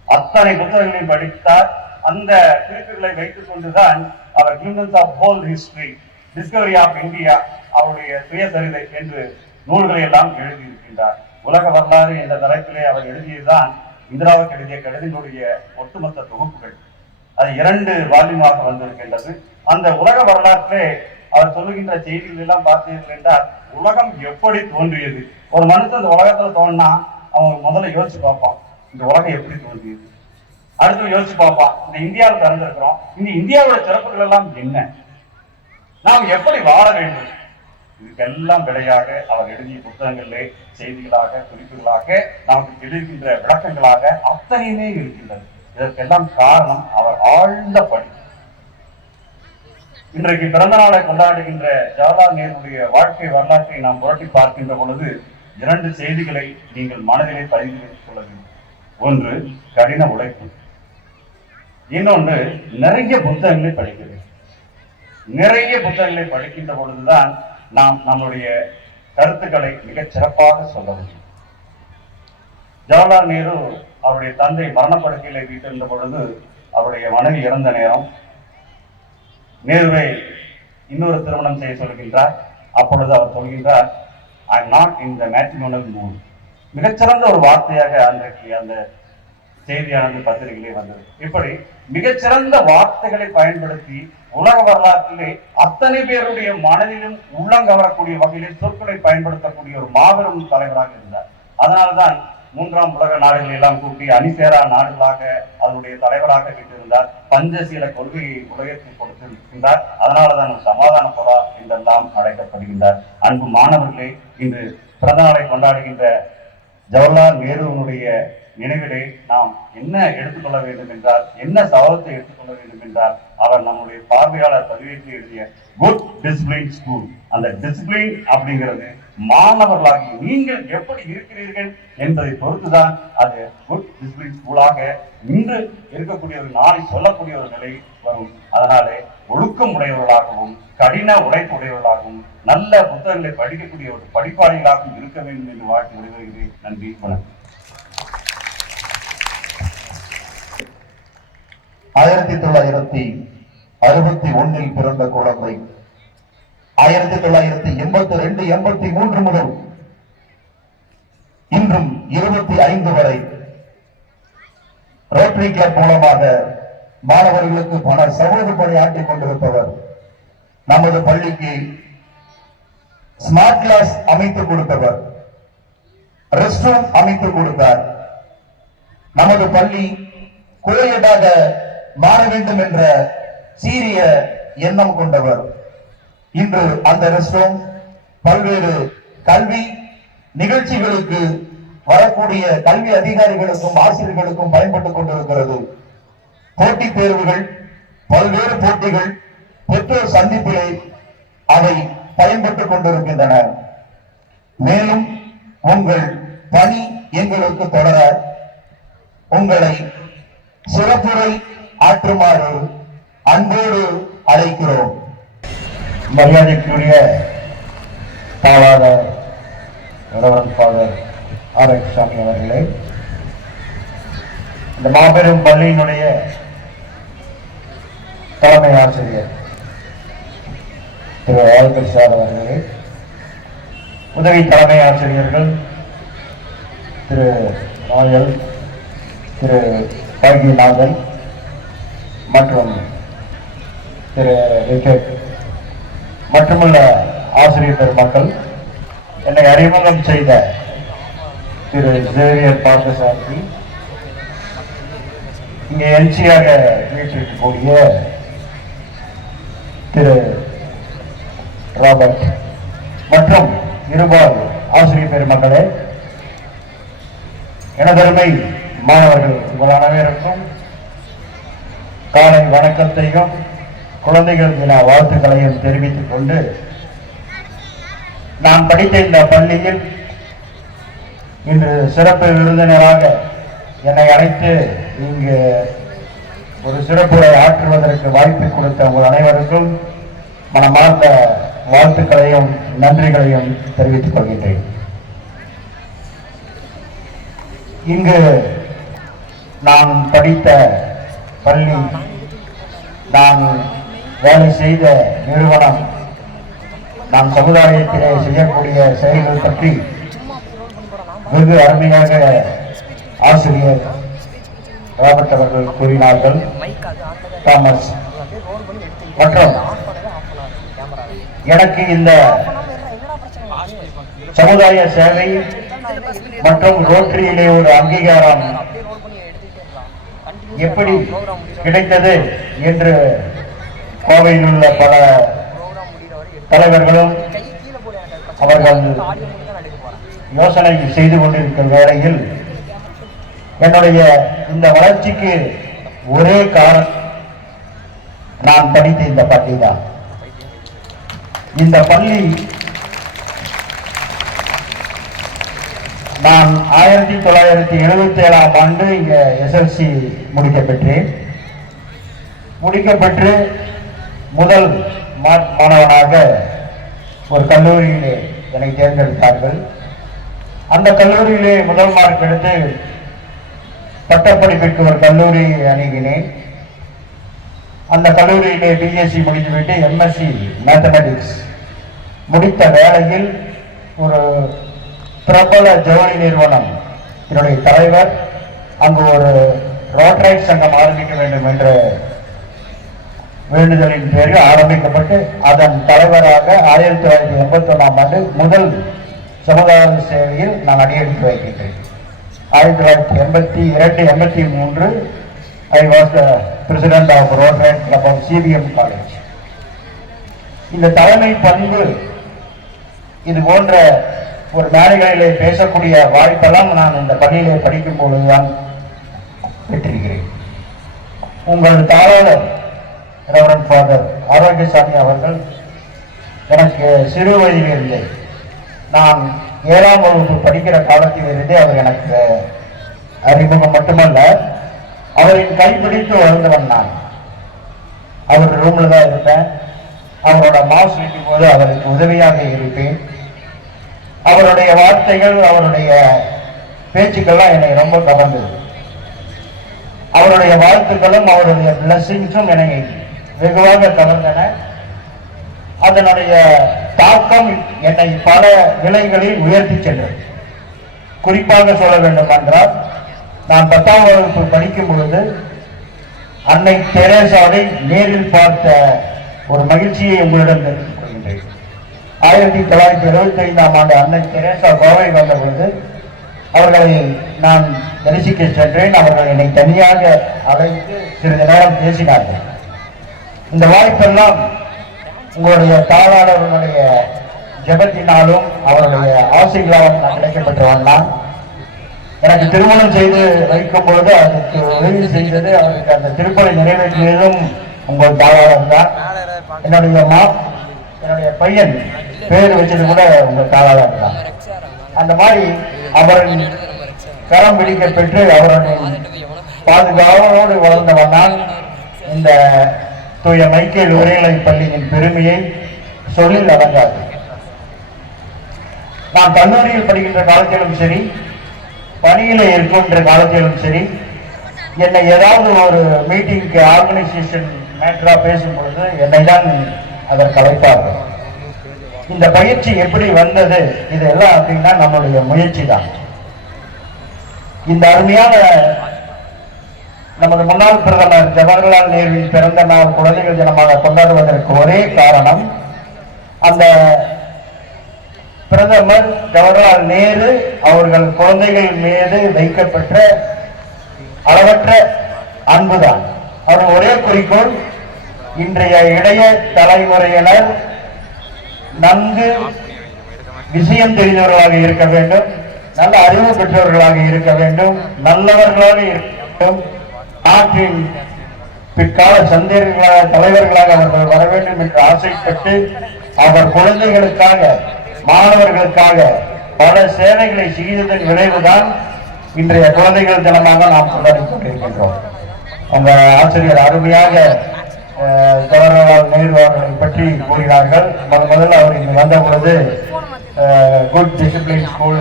அத்தனை புத்தகங்களையும் படித்தார். அந்த குறிப்புகளை வைத்துக் கொண்டுதான் அவர் glimpses of world history, discovery of India, அவருடைய சுயசரிதை என்று நூல்களை எல்லாம் எழுதியிருக்கின்றார். உலக வரலாறு என்ற தலைப்பிலே அவர் எழுதியதுதான் இந்திராவுக்கு எழுதிய கடிதங்களுடைய ஒட்டுமொத்த தொகுப்புகள். அது 2 வால்யூமாக வந்திருக்கின்றது. அந்த உலக வரலாற்றிலே அவர் சொல்லுகின்ற செய்திகள் எல்லாம் பார்த்தீர்கள் என்றால், உலகம் எப்படி தோன்றியது, ஒரு மனுஷன் இந்த உலகத்துல தோன்னா அவன் முதல்ல யோசிச்சு பார்ப்பான், இந்த உலகம் எப்படி தோன்றியது. அடுத்து யோசிச்சு பார்ப்பான், இந்த இந்தியாவில் பிறந்திருக்கிறோம், இந்த இந்தியாவோட சிறப்புகள் எல்லாம் என்ன, நாம் எப்படி வாழ வேண்டும். இதுக்கெல்லாம் விடையாக அவர் எழுதிய புத்தகங்களிலே செய்திகளாக குறிப்புகளாக நமக்கு தெரிவிக்கின்ற விளக்கங்களாக அத்தனையுமே இருக்கின்றது. இதற்கெல்லாம் காரணம் அவர் ஆழ்ந்த பணி. இன்றைக்கு பிறந்த நாளை கொண்டாடுகின்ற ஜவஹர்லால் நேருடைய வாழ்க்கை வரலாற்றை நாம் புரட்டி பார்க்கின்ற பொழுது 2 செய்திகளை நீங்கள் மனதிலே பதிவு வைத்துக் கொள்ள வேண்டும். ஒன்று, கடின உழைப்பு. இன்னொன்று, நிறைய புத்தகங்களை படிக்கிறது. நிறைய புத்தகங்களை படிக்கின்ற பொழுதுதான் நாம் நம்முடைய கருத்துக்களை மிகச் சிறப்பாக சொல்ல முடியும். ஜவஹர்லால் நேரு அவருடைய தந்தை மரணப்படுக்கையிலே வீட்டிருந்த பொழுது அவருடைய மனைவி இறந்த நேரம் நேருவை இன்னொரு திருமணம் செய்ய சொல்கின்றார். அப்பொழுது அவர் சொல்கின்றார், I am not in the matrimonial mood. மிகச்சிறந்த ஒரு வார்த்தையாக அன்றைக்கு அந்த செய்தியானது பத்திரிகையிலே வந்தது. இப்படி மிகச்சிறந்த வார்த்தைகளை பயன்படுத்தி உலக வரலாற்றிலே அத்தனை பேருடைய மனதிலும் உள்ளங்கவரக்கூடிய வகையிலே சொற்களை பயன்படுத்தக்கூடிய ஒரு மாபெரும் தலைவராக இருந்தார். அதனால்தான் மூன்றாம் உலக நாடுகள் எல்லாம் கூட்டி அணிசேரா நாடுகளாக அதனுடைய தலைவராக விட்டிருந்தார். பஞ்சசீல கொள்கையை உலகத்தில் கொடுத்திருக்கின்றார். அதனாலதான் சமாதான புறா என்றெல்லாம் அழைக்கப்படுகின்றார். அன்பு மாணவர்களே, இன்று பிறந்த நாளை கொண்டாடுகின்ற ஜவஹர்லால் நேருவினுடைய நினைவிலே நாம் என்ன எடுத்துக்கொள்ள வேண்டும் என்றால், என்ன சபதத்தை எடுத்துக்கொள்ள வேண்டும் என்றால், அவர் நம்முடைய பார்வையாளர் பதிவேற்றி எழுதிய குட் டிசிப்ளின் ஸ்கூல். அந்த டிசிப்ளின் அப்படிங்கிறது மாணவர்களாகி நீங்கள் எப்படி இருக்கிறீர்கள் என்பதை பொறுத்துதான் அது குட் டிசிப்ளின் ஸ்கூலாக இன்று இருக்கக்கூடிய ஒரு நாளை சொல்லக்கூடிய ஒரு நிலை வரும். அதனாலே ஒழுக்கம் உடையவர்களாகவும் கடின உழைப்புடையவர்களாகவும் நல்ல புத்தகங்களை படிக்கக்கூடிய ஒரு படிப்பாளிகளாகவும் இருக்க வேண்டும் என்று வாழ்த்து விடுகிறேன். நன்றி, வணக்கம். 1961 பிறந்த குழந்தை 1982, 83 முதல் இன்றும் 25 வரை ரோட்டரி கிளப் மூலமாக மாணவர்களுக்கு பல சமூக பணி ஆற்றிக் கொண்டிருப்பவர். நமது பள்ளிக்கு ஸ்மார்ட் கிளாஸ் அமைத்துக் கொடுத்தவர், ரெஸ்ட் ரூம் அமைத்துக் கொடுத்தார். நமது பள்ளி கோயடாக மாற வேண்டும் என்ற சீரிய எண்ணம் கொண்டவர். இன்று அந்த ரெஸ்ட் ரூம் பல்வேறு கல்வி நிகழ்ச்சிகளுக்கு வரக்கூடிய கல்வி அதிகாரிகளுக்கும் ஆசிரியர்களுக்கும் பயன்பட்டுக் கொண்டிருக்கிறது. போட்டித் தேர்வுகள், பல்வேறு போட்டிகள், பெற்றோர் சந்திப்பிலே அவை பயன்பட்டுக் கொண்டிருக்கின்றன. மேலும் உங்கள் பணி எங்களுக்கு தொடர உங்களை சிறப்புரை ஆற்றுமாறு அன்போடு அழைக்கிறோம். மரியாதைக்குரிய தாளாளர் ரெவரண்ட் ஃபாதர் ஆர்.எக்ஸ். சாமி அவர்களே, இந்த மாபெரும் பள்ளியினுடைய தலைமை ஆசிரியர் திரு ஆல்பர்ட் சார் அவர்களே, உதவி தலைமை ஆசிரியர்கள் திரு ராயல், திரு பாகிநாதன் மற்றும் திரு விக்கெட் மட்டுமுள்ள ஆசிரியர் பெருமக்கள், என்னை அறிமுகம் செய்த திரு சேவியர் பார்த்தசாரதி, இங்கே என்சியாக வீட்டிருக்கக்கூடிய திரு ராபர்ட் மற்றும் இருபால் ஆசிரியர் பெருமக்களே, எனதருமை மாணவர்கள், உங்கள் அனைவருக்கும் காலை வணக்கத்தையும் குழந்தைகள் தின வாழ்த்துக்களையும் தெரிவித்துக் கொண்டு, நான் படித்த இந்த பள்ளியில் இன்று சிறப்பு விருந்தினராக என்னை அழைத்து இங்கு ஒரு சிறப்புரை ஆற்றுவதற்கு வாய்ப்பு கொடுத்த உங்கள் அனைவருக்கும் மனமார்ந்த வாழ்த்துக்களையும் நன்றிகளையும் தெரிவித்துக் கொள்கின்றேன். இங்கு நான் படித்த பள்ளி, நான் வேலை செய்த நிறுவனம், நாம் சமுதாயத்திலே செய்யக்கூடிய செயல்கள் பற்றி வெகு அருமையாக ஆசிரியர் ராபர்ட் அவர்கள் கூறினார்கள். தாமஸ் மற்றும் எனக்கு இந்த சமுதாய சேவை மற்றும் ரோட்டரியிலே ஒரு அங்கீகாரம் எப்படி கிடைத்தது என்று கோவையில் உள்ள பல தலைவர்களும் அவர்கள் யோசனை செய்து கொண்டிருக்கிற வேளையில் என்னுடைய இந்த வளர்ச்சிக்கு ஒரே காரணம் நான் படித்த இந்த பள்ளி தான். இந்த பள்ளி நான் 1977ஆம் ஆண்டு இங்க எஸ்எல்சி முடிக்கப்பெற்று முதல் மாணவனாக ஒரு கல்லூரியிலே என்னை தேர்ந்தெடுத்தார்கள். அந்த கல்லூரியிலே முதல் மார்க் எடுத்து பட்டப்படிப்பிற்கு ஒரு கல்லூரி அணுகினேன். அந்த கல்லூரியிலே பிஎஸ்சி முடித்துவிட்டு எம்எஸ்சி மேத்தமெட்டிக்ஸ் முடித்த வேளையில் ஒரு பிரபல ஜவுளி நிறுவனம் என்னுடைய தலைவர் அங்கு ஒரு ரோட்டரைட் சங்கம் ஆரம்பிக்க வேண்டும் என்ற வேண்டுதலின் பேரில் ஆரம்பிக்கப்பட்டு அதன் தலைவராக 1981ஆம் ஆண்டு முதல் சமுதாய சேவையில் நான் அடியெடுத்து வைக்கின்றேன். 1982-83 I was the president of Rotary Club of CBM College. இந்த தலைமை பண்பு இது போன்ற ஒரு மேடைகளிலே பேசக்கூடிய வாய்ப்பெல்லாம் நான் இந்த பள்ளியிலே படிக்கும் பொழுதுதான் பெற்றிருக்கிறேன். உங்கள் தாளாளர் ரெவரண்ட் ஃபாதர் ஆரோக்கியசாமி அவர்கள் எனக்கு சிறு வயதிலிருந்தே நான் 7ஆம் வகுப்பு படிக்கிற காலத்திலிருந்தே அவர் எனக்கு அறிமுகம் மட்டுமல்ல, அவரின் கைப்பிடித்து வளர்ந்தவன் நான். அவர் ரூம்ல தான் இருப்பேன். அவரோட மாஸ் வைக்கும் போது அவருக்கு உதவியாக இருப்பேன். அவருடைய வார்த்தைகள், அவருடைய பேச்சுக்கள்லாம் என்னை ரொம்ப கவர்ந்தது. அவருடைய வாழ்த்துக்களும் அவருடைய பிளஸிங்ஸும் என்னை வெகுவாக கவர்ந்தன. அதனுடைய தாக்கம் என்னை பல நிலைகளில் உயர்த்தி சென்றது. குறிப்பாக சொல்ல வேண்டும் என்றால், நான் 10ஆம் வகுப்பு படிக்கும் பொழுது அன்னை தெரேசாவை நேரில் பார்த்த ஒரு மகிழ்ச்சியை உங்களிடம் தெரிவித்துக் கொள்கின்றேன். 1975ஆம் ஆண்டு அன்னை தெரேசா கோவை வந்த பொழுது அவர்களை நான் தரிசிக்க சென்றேன். அவர்கள் என்னை தனியாக அழைத்து சிறிது நேரம் பேசினார்கள். இந்த வாய்ப்பெல்லாம் உங்களுடைய தாளாளர்களுடைய ஜெபத்தினாலும் அவருடைய ஆசைகளாலும் நான் கிடைக்கப்பட்டவன் தான். எனக்கு திருமணம் செய்து வைக்கும் பொழுது அதுக்கு உதவி செய்தது, அவருக்கு அந்த திருப்பலை நிறைவேற்றியதும் உங்கள் தாளாளர் தான். என்னுடைய பையன் பேர் வச்சது கூட உங்கள் தாளாளர் தான். அந்த மாதிரி அவரின் கரம் பிடிக்க பெற்று அவருடைய பாதுகாவலோடு வளர்ந்தவன் தான். இந்த தூய மைக்கேல் உரைநிலை பள்ளியின் பெருமையை சொல்லில் அடங்காது. நான் கல்லூரியில் படிக்கின்ற காலத்திலும் சரி, பணியில இருக்கின்ற காலத்திலும் சரி, என்னை ஏதாவது ஒரு மீட்டிங்க்கு ஆர்கனைசேஷன் மேட்டரா பேசும் பொழுது என்னை தான் அதற்கு அழைப்பார்கள். இந்த பயிற்சி எப்படி வந்தது இதெல்லாம் அப்படின்னா நம்முடைய முயற்சி தான். இந்த அருமையான நமது முன்னாள் பிரதமர் ஜவஹர்லால் நேருவின் பிறந்த நாள் குழந்தைகள் தினமாக கொண்டாடுவதற்கு ஒரே காரணம், அந்த பிரதமர் ஜவஹர்லால் நேரு அவர்கள் குழந்தைகள் மீது வைக்கப்பட்ட அளவற்ற அன்புதான். அவர் ஒரே குறிக்கோள், இன்றைய இளைய தலைமுறையினர் நன்கு விஷயம் தெரிந்தவர்களாக இருக்க வேண்டும், நல்ல அறிவு பெற்றவர்களாக இருக்க வேண்டும், நல்லவர்களாக இருக்க வேண்டும், நாட்டின் பிற்கால சந்தேகங்களாக தலைவர்களாக அவர்கள் வர வேண்டும் என்று ஆசைப்பட்டு அவர் குழந்தைகளுக்காக, மாணவர்களுக்காக பல சேவைகளை செய்ததன் விளைவுதான் இன்றைய குழந்தைகள் தினமாக நாம் கொண்டாடி கொண்டிருக்கின்றோம். அந்த ஆசிரியர் அருமையாக ஜவஹர்லால் நேரு அவர்களை பற்றி கூறினார்கள். முதல்ல அவர் இங்கு வந்த பொழுது குட் டிசிப்ளின் ஸ்கூல்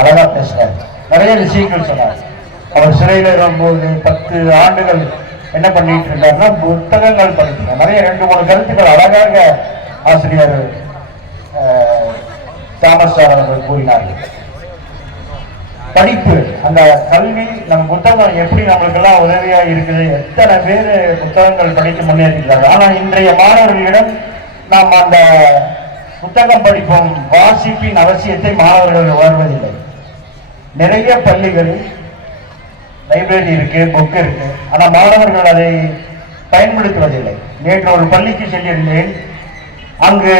அழகா பேசினார், நிறைய விஷயங்கள் சொன்னார். அவர் சிறையில் இருக்கும்போது 10 ஆண்டுகள் என்ன பண்ணிட்டு இருந்தாருன்னா புத்தகங்கள் படித்தார். நிறைய 2-3 கருத்துக்கள் அழகாக ஆசிரியர் தாமஸ் சார் அவர்கள் கூறினார்கள். படிப்பு, அந்த கல்வி, நம்ம புத்தகம் எப்படி நம்மளுக்கெல்லாம் உதவியா இருக்குது, எத்தனை பேர் புத்தகங்கள் படித்து முன்னேறிக்கிறார்கள். ஆனா இன்றைய மாணவர்களிடம் நாம் அந்த புத்தகம் படிப்பும் வாசிப்பின் அவசியத்தை மாணவர்கள் உணர்வதில்லை. நிறைய பள்ளிகளில் லைப்ரரி இருக்கு, புக் இருக்கு, ஆனா மாணவர்கள் அதை பயன்படுத்துவதில்லை. நேற்று ஒரு பள்ளிக்கு சென்றிருந்தேன். அங்கு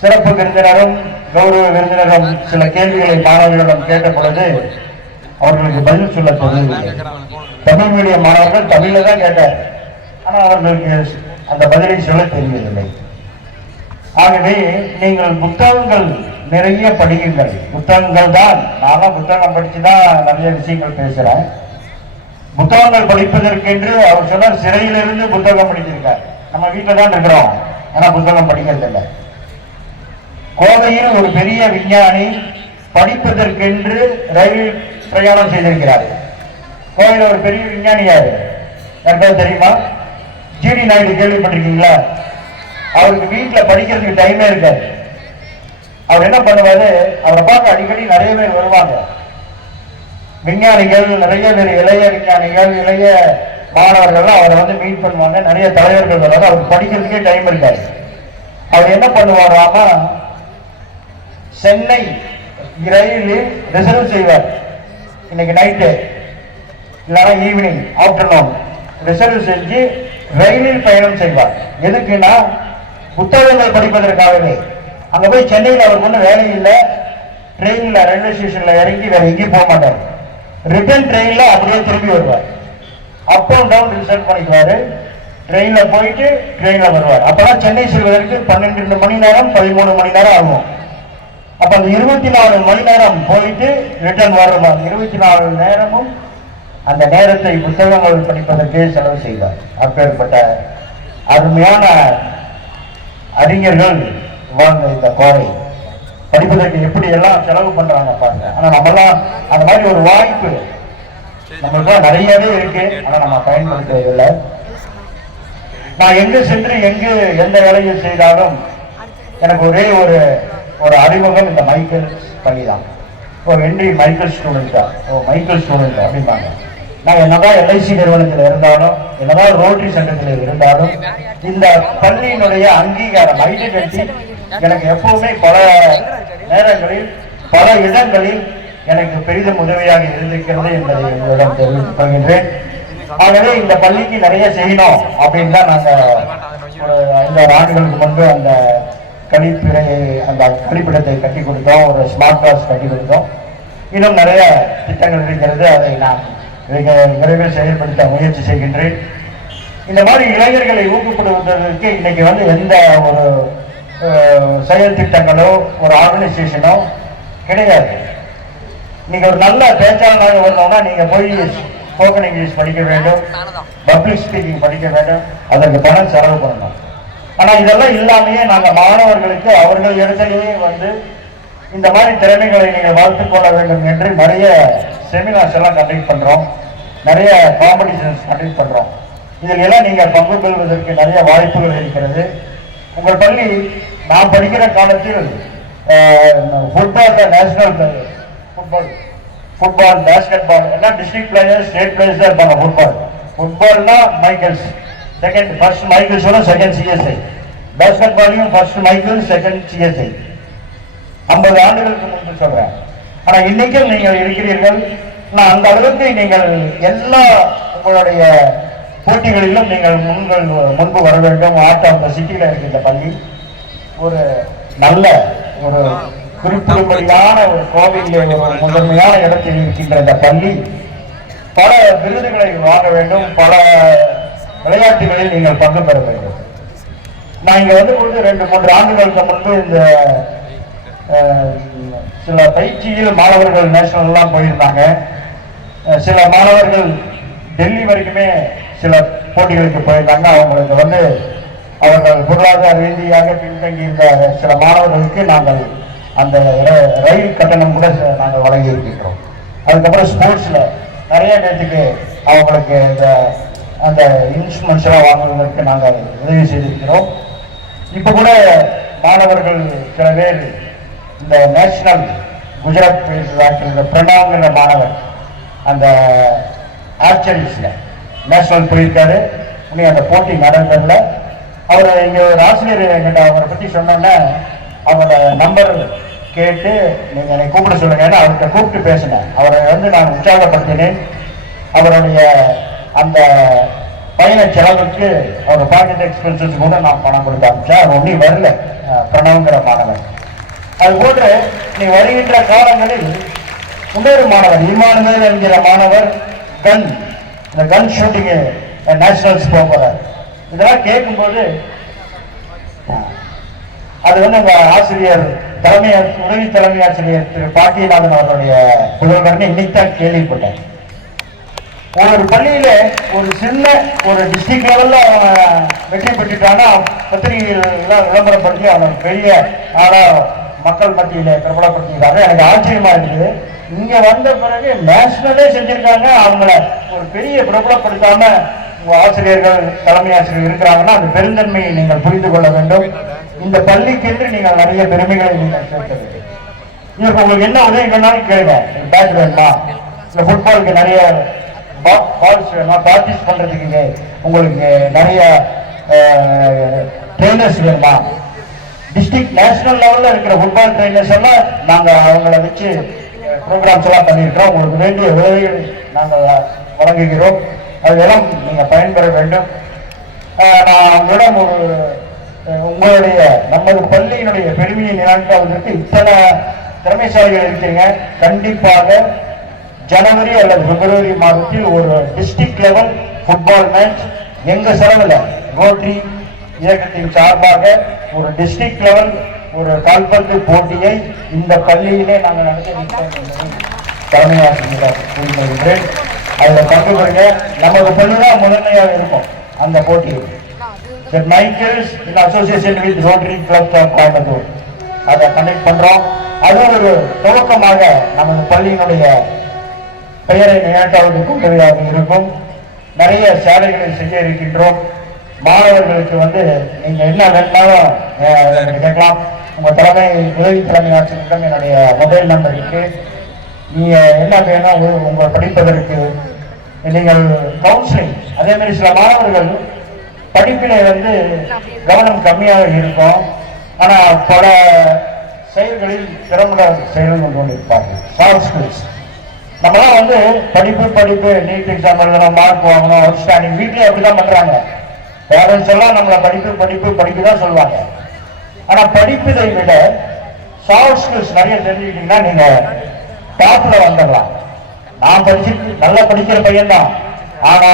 சிறப்பு விருந்தினரும் கௌரவ விருந்தினரும் சில கேள்விகளை மாணவர்களிடம் கேட்ட பொழுது அவர்களுக்கு பதில் சொல்ல தெரியவில்லை. தமிழ் மீடியம் மாணவர்கள் தமிழ்ல தான் கேட்டார், ஆனா அவர்களுக்கு அந்த பதிலை சொல்ல தெரியவில்லை. ஆகவே நீங்கள் புத்தகங்கள் நிறைய படியுங்கள். புத்தகங்கள் தான், நானும் புத்தகம் படிச்சுதான் நிறைய விஷயங்கள் பேசுறேன். புத்தகங்கள் படிப்பதற்கென்று அவர் சொன்னார், சிறையிலிருந்து புத்தகம் படிச்சிருக்கார். நம்ம வீட்டில் தான் இருக்கிறோம், ஆனா புத்தகம் படிக்கிறது இல்லை. கோவையில் ஒரு பெரிய விஞ்ஞானி படிப்பதற்கென்று ரயில் பிரயாணம் செய்திருக்கிறார். கோவையில் ஒரு பெரிய விஞ்ஞானி யாரு யாருக்காவது தெரியுமா? ஜிடி நாயுடு, கேள்விப்பட்டிருக்கீங்களா? அவருக்கு வீட்டுல படிக்கிறதுக்கு டைமே இருக்காது. அவர் என்ன பண்ணுவாரு, அவரை பார்க்க அடிக்கடி நிறைய பேர் வருவாங்க. விஞ்ஞானிகள் நிறைய பேர், இளைய விஞ்ஞானிகள், இளைய மாணவர்கள் அவரை வந்து மீட் பண்ணுவாங்க. நிறைய தலைவர்கள் வருவாங்க. அவருக்கு படிக்கிறதுக்கே டைம் இருக்காது. அவர் என்ன பண்ணுவாராமா, சென்னை ரயிலில் ரிசர்வ் செய்வார். இன்னைக்கு நைட்டு இல்லைன்னா ஈவினிங் ஆஃப்டர்நூன் ரிசர்வ் செஞ்சு ரயிலில் பயணம் செய்வார். எதுக்குன்னா புத்தகங்கள் படிப்பதற்காகவே. அங்க போய் சென்னையில் அவருக்கு ஒன்றும் வேலை இல்லை. ட்ரெயின்ல ரயில்வே ஸ்டேஷன்ல இறங்கி வேற எங்கேயும் போக மாட்டார். ரிட்டர்ன் ட்ரெயின்ல அப்படியே திரும்பி வருவார். அப் அண்ட் டவுன் ரிசர்வ் பண்ணிக்குவாரு. ட்ரெயின்ல போயிட்டு ட்ரெயின்ல வருவார். அப்பதான் சென்னை செல்வதற்கு 12 மணி நேரம் 13 மணி நேரம் ஆகும். அப்ப அந்த 24 மணி நேரம் போயிட்டு ரிட்டர்ன் வருவார். 24 நேரமும் அந்த நேரத்தை புத்தகங்கள் படிப்பதற்கே செலவு செய்தார். அப்பேற்பட்ட அருமையான அறிஞர்கள் வாழ்ந்த இந்த கோவை படிப்பதற்கு எப்படி எல்லாம் செலவு பண்றாங்க பாருங்க. ஆனா நம்மலாம் அந்த மாதிரி ஒரு வாய்ப்பு நம்மளுக்கு நிறையவே இருக்கு. ஆனா நம்ம பயன்படுத்துவதில்லை. நான் எங்கு சென்று எங்கு எந்த வேலையை செய்தாலும் எனக்கு ஒரே ஒரு அறிமுகம் இந்த மைக்கேல் பள்ளி தான். ஒரு வென்றி மைக்கேல் ஸ்டூடெண்ட் தான். மைக்கேல் ஸ்டூடெண்ட் அப்படிம்பாங்க. நான் என்னதான் எல்ஐசி நிறுவனத்தில் இருந்தாலும் என்னதான் ரோட்டரி சங்கத்தில் இருந்தாலும் இந்த பள்ளியினுடைய அங்கீகாரம் ஐடென்டிட்டி எனக்கு எப்பவுமே பல நேரங்களில் பல இடங்களில் எனக்கு பெரிதும் உதவியாக இருந்திருக்கிறது என்பதை உங்களிடம் தெரிவித்துக் கொள்கின்றேன். ஆகவே இந்த பள்ளிக்கு நிறைய செய்யணும் அப்படின்னு தான் நாங்கள் ஒரு 5 ஆண்டுகளுக்கு முன்பு அந்த கழிப்பிடத்தை கட்டி கொடுத்தோம். ஒரு ஸ்மார்ட் கிளாஸ் கட்டி கொடுத்தோம். இன்னும் நிறைய திட்டங்கள் இருக்கிறது. அதை நான் விரைவில் செயல்படுத்த முயற்சி செய்கின்றேன். இந்த மாதிரி இளைஞர்களை ஊக்கப்படுவதற்கு இன்னைக்கு எந்த ஒரு செயல் திட்டங்களோ ஒரு ஆர்கனைசேஷனோ கிடையாது. நீங்க ஒரு நல்ல பேச்சாளராக வரணும்னா நீங்க போய் ஸ்போக்கன் இங்கிலீஷ் படிக்க வேண்டும், பப்ளிக் ஸ்பீக்கிங் படிக்க வேண்டும், அதற்கு பணம் செலவு பண்ணணும். ஆனா இதெல்லாம் இல்லாமையே நாங்க மாணவர்களுக்கு அவர்கள் இடத்திலேயே இந்த மாதிரி திறமைகளை நீங்கள் வளர்த்துக் கொள்ள வேண்டும் என்று நிறைய செமினார்ஸ் எல்லாம் கண்டக்ட் பண்றோம், நிறைய காம்படிஷன்ஸ் கண்டக்ட் பண்றோம். இதில் எல்லாம் நீங்க பங்கு பெறுவதற்கு நிறைய வாய்ப்புகள் இருக்கிறது. உங்கள் பள்ளி நான் படிக்கிற காலத்தில் football national football basketball எல்லாம் டிஸ்ட்ரிக்ட் பிளேயர்ஸ் ஸ்டேட் பிளேயர்ஸ் தான் இருப்பாங்க. ஃபுட்பால்னா மைக்கேல்ஸ், ஃபர்ஸ்ட் மைக்கேல்ஸோட செகண்ட் சிஎஸ்ஐ. பேஸ்கெட் பாலையும் ஃபர்ஸ்ட் மைக்கேல் செகண்ட் சிஎஸ்ஐ. 50 ஆண்டுகளுக்கு முன்பு சொல்றேன். ஆனா இன்னைக்கும் நீங்கள் இருக்கிறீர்கள். நான் அந்த அளவுக்கு நீங்கள் எல்லா உங்களுடைய போட்டிகளிலும் நீங்கள் முன்பு வர வேண்டும். ஆர்ட் ஆஃப் த சிட்டியில இருக்கு இந்த பள்ளி. ஒரு நல்ல ஒரு குறிப்பிடும்படியான ஒரு கோவிலில் ஒரு முதன்மையான இடத்தில் இருக்கின்ற இந்த பள்ளி பல விருதுகளை வாங்க வேண்டும். பல விளையாட்டுகளில் நீங்கள் பங்கு பெற வேண்டும். நான் இங்க பொழுது 2-3 ஆண்டுகளுக்கு முன்பு இந்த சில பயிற்சியில் மாணவர்கள் நேஷனல் எல்லாம் போயிருந்தாங்க. சில மாணவர்கள் டெல்லி வரைக்குமே சில போட்டிகளுக்கு போயிருந்தாங்க. அவங்களுக்கு அவர்கள் பொருளாதார ரீதியாக பின்தங்கி இருந்த சில மாணவர்களுக்கு நாங்கள் அந்த ரயில் கட்டணம் கூட நாங்கள் வழங்கி இருக்கின்றோம். அதுக்கப்புறம் ஸ்போர்ட்ஸ்ல நிறைய நேரத்துக்கு அவங்களுக்கு அந்த இன்ஸ்ட்ருமெண்ட்ஸ் எல்லாம் வாங்குவதற்கு நாங்கள் உதவி செய்திருக்கிறோம். இப்ப கூட மாணவர்கள் சில பேர் இந்த நேஷனல் குஜராத் போயிருக்கிறார். பிரணாங்கிற மாணவர் அந்த ஆர்ச்சரிஸ்ல நேஷனல் போயிருக்காரு. உடனே அந்த போட்டி நடந்ததில்ல. அவர் இங்க ஒரு ஆசிரியர் என்கிட்ட அவரை பத்தி சொன்னோன்னே அவரோட நம்பர் கேட்டு நீங்க என்னை கூப்பிட சொல்லுங்க. அவர்கிட்ட கூப்பிட்டு பேசினேன். அவரை நான் உற்சாகப்படுத்தினேன். அவருடைய அந்த பயண செலவுக்கு அவர் பாக்கெட் எக்ஸ்பென்சஸ் கூட நான் பணம் கொடுத்து அனுப்பிச்சேன். அவர் ஒன்றும் வரல பிரணவங்கிற மாணவர். அது போன்று நீ வருகின்ற காலங்களில் இன்னொரு மாணவர் இமானுவேல் என்கிற மாணவர் இந்த கன் ஷூட்டிங் நேஷனல்ஸ் போகிறார். இதெல்லாம் கேட்கும்போது அது உங்க ஆசிரியர் உதவி தலைமை ஆசிரியர் திரு பாட்டியநாதன் அவருடைய புதல்வர்னு இன்னைக்கு தான் கேள்விப்பட்டேன். ஒரு பள்ளியில ஒரு சின்ன ஒரு டிஸ்ட்ரிக்ட் லெவல்ல அவன் வெற்றி பெற்றுட்டான்னா பத்திரிகைகள் எல்லாம் விளம்பரப்படுத்தி அவன் பெரிய ஆளா மக்கள் மத்தியில பிரபலப்படுத்திருக்காங்க. எனக்கு ஆச்சரியமா இருக்குது. இங்க வந்த பிறகு நேஷனலே செஞ்சிருக்காங்க. அவங்கள ஒரு பெரிய பிரபலப்படுத்தாம உங்க ஆசிரியர்கள் தலைமை ஆசிரியர் இருக்கிறாங்கன்னா அந்த பெருந்தன்மையை நீங்கள் புரிந்து கொள்ள வேண்டும். இந்த பள்ளிக்கென்று நீங்கள் நிறைய பெருமைகளை நீங்கள் சேர்க்க வேண்டும். இதற்கு உங்களுக்கு என்ன உதவி வேணாலும் கேளுங்க. பேட் வேணுமா, இல்ல ஃபுட்பாலுக்கு நிறைய பால்ஸ் வேணுமா, பிராக்டிஸ் பண்றதுக்கு உங்களுக்கு நிறைய ட்ரெயினர்ஸ் வேணுமா, டிஸ்ட்ரிக்ட் நேஷனல் லெவல்ல இருக்கிற ஃபுட்பால் ட்ரைனர்ஸ் எல்லாம் நாங்க அவங்கள வச்சு ப்ரோக்ராம்ஸ் எல்லாம் பண்ணியிருக்கிறோம். உங்களுக்கு வேண்டிய உதவிகள் நாங்கள் வழங்குகிறோம். அதெல்லாம் நீங்க பயன்பெற வேண்டும். நான் உங்களிடம் உங்களுடைய நமது பள்ளியினுடைய பெருமையை நினைக்காவதற்கு இத்தனை திறமைசாலிகள் இருக்கிறீங்க. கண்டிப்பாக ஜனவரி அல்லது பிப்ரவரி மாதத்தில் ஒரு டிஸ்ட்ரிக்ட் லெவல் ஃபுட்பால் மேட்ச் எங்க செலவில் ரோட்டரி இயக்கத்தின் சார்பாக ஒரு டிஸ்ட்ரிக்ட் லெவல் ஒரு கால்பந்து போட்டியை இந்த பள்ளியிலே நாங்கள் நடத்தியிருக்கிறோம் என்பதை தலைமையாசிரியர் கூறியிருக்கிறேன். அதில் பங்கு பெறுங்க. நமது பள்ளி தான் முதன்மையாக இருக்கும் அந்த போட்டியில். Saint Michael's in association with Rotary Club of Coimbatore அதை கண்டக்ட் பண்றோம். அது ஒரு துவக்கமாக நமது பள்ளியினுடைய பெயரை நினைத்தாவதற்கு உதவியாக இருக்கும். நிறைய சேவைகளை செய்ய இருக்கின்றோம். மாணவர்களுக்கு நீங்க என்ன வேணாலும் கேட்கலாம். உங்க தலைமை உதவி தலைமை ஆசிரியரிடம் என்னுடைய மொபைல் நம்பர் இருக்கு. நீங்க என்ன வேணும் உங்க படிப்பதற்கு நீங்கள் கவுன்சிலிங். அதே மாதிரி சில மாணவர்கள் படிப்பிலே கவனம் கம்மியாக இருக்கும். ஆனா பல செயல்களில் திறமுட செயல்கள் கொண்டு கொண்டிருப்பார்கள். சாஃப்ட் ஸ்கில்ஸ் நம்மளாம் படிப்பு நீட் எக்ஸாம் எழுதணும், மார்க் வாங்கணும், அவுட்ஸ்டாண்டிங். வீட்லயே அப்படிதான் பண்றாங்க. பேரண்ட்ஸ் எல்லாம் நம்மளை படிப்பு தான் சொல்லுவாங்க. ஆனா படிப்பதை விட சாஃப்ட் ஸ்கில்ஸ் நிறைய தெரிஞ்சுக்கிட்டீங்கன்னா நீங்க டாப்ல வந்துடலாம். நான் நல்லா படிக்கிற பையன் தான். ஆனா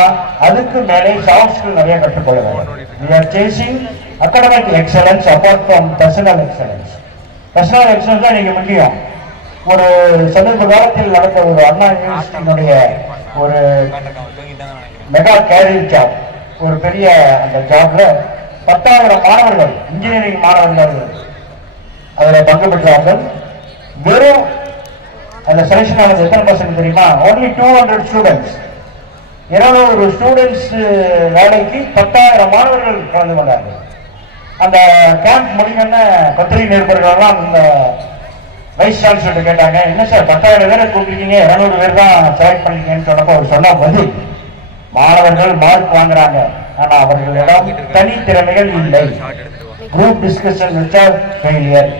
அதுக்கு மேலே சாஃப்ட் ஸ்கில் நிறைய கற்றுக்கொள்ள வேண்டும். We are chasing academic excellence apart from personal excellence. personal excellence தான் நீங்க முக்கியம். ஒரு சமீப காலத்தில் நடந்த ஒரு அண்ணா யூனிவர்சிட்டியினுடைய ஒரு மெகா கேரியர் ஜாப், ஒரு பெரிய அந்த ஜாப்ல 10,000 மாணவர்கள், இன்ஜினியரிங் மாணவர்கள் அதில் பங்கு பெற்றார்கள். வெறும் அந்த செலக்ஷன் ஆனது எத்தனை பர்சன்ட் தெரியுமா? only 200 students. 200 ஸ்டூடெண்ட்ஸ் வேலைக்கு 10,000 மாணவர்கள் கலந்து கொண்டார்கள். அந்த கேம்ப் முடிஞ்சோன்னு பத்திரிகை நிருபர்கள்லாம் இந்த வைஸ் சான்சலர் கேட்டாங்க, என்ன சார் 10,000 பேரை கூப்பிட்டீங்க, 200 பேர் தான் செலக்ட் பண்ணிக்கன்னு சொன்னப்போ அவர் சொன்ன பதில், மாணவர்கள் மார்க் வாங்குறாங்க, ஆனா அவர்களிடம் தனித்திறமைகள் இல்லை. குரூப் டிஸ்கஷன் வச்சா ஃபெயிலியர்.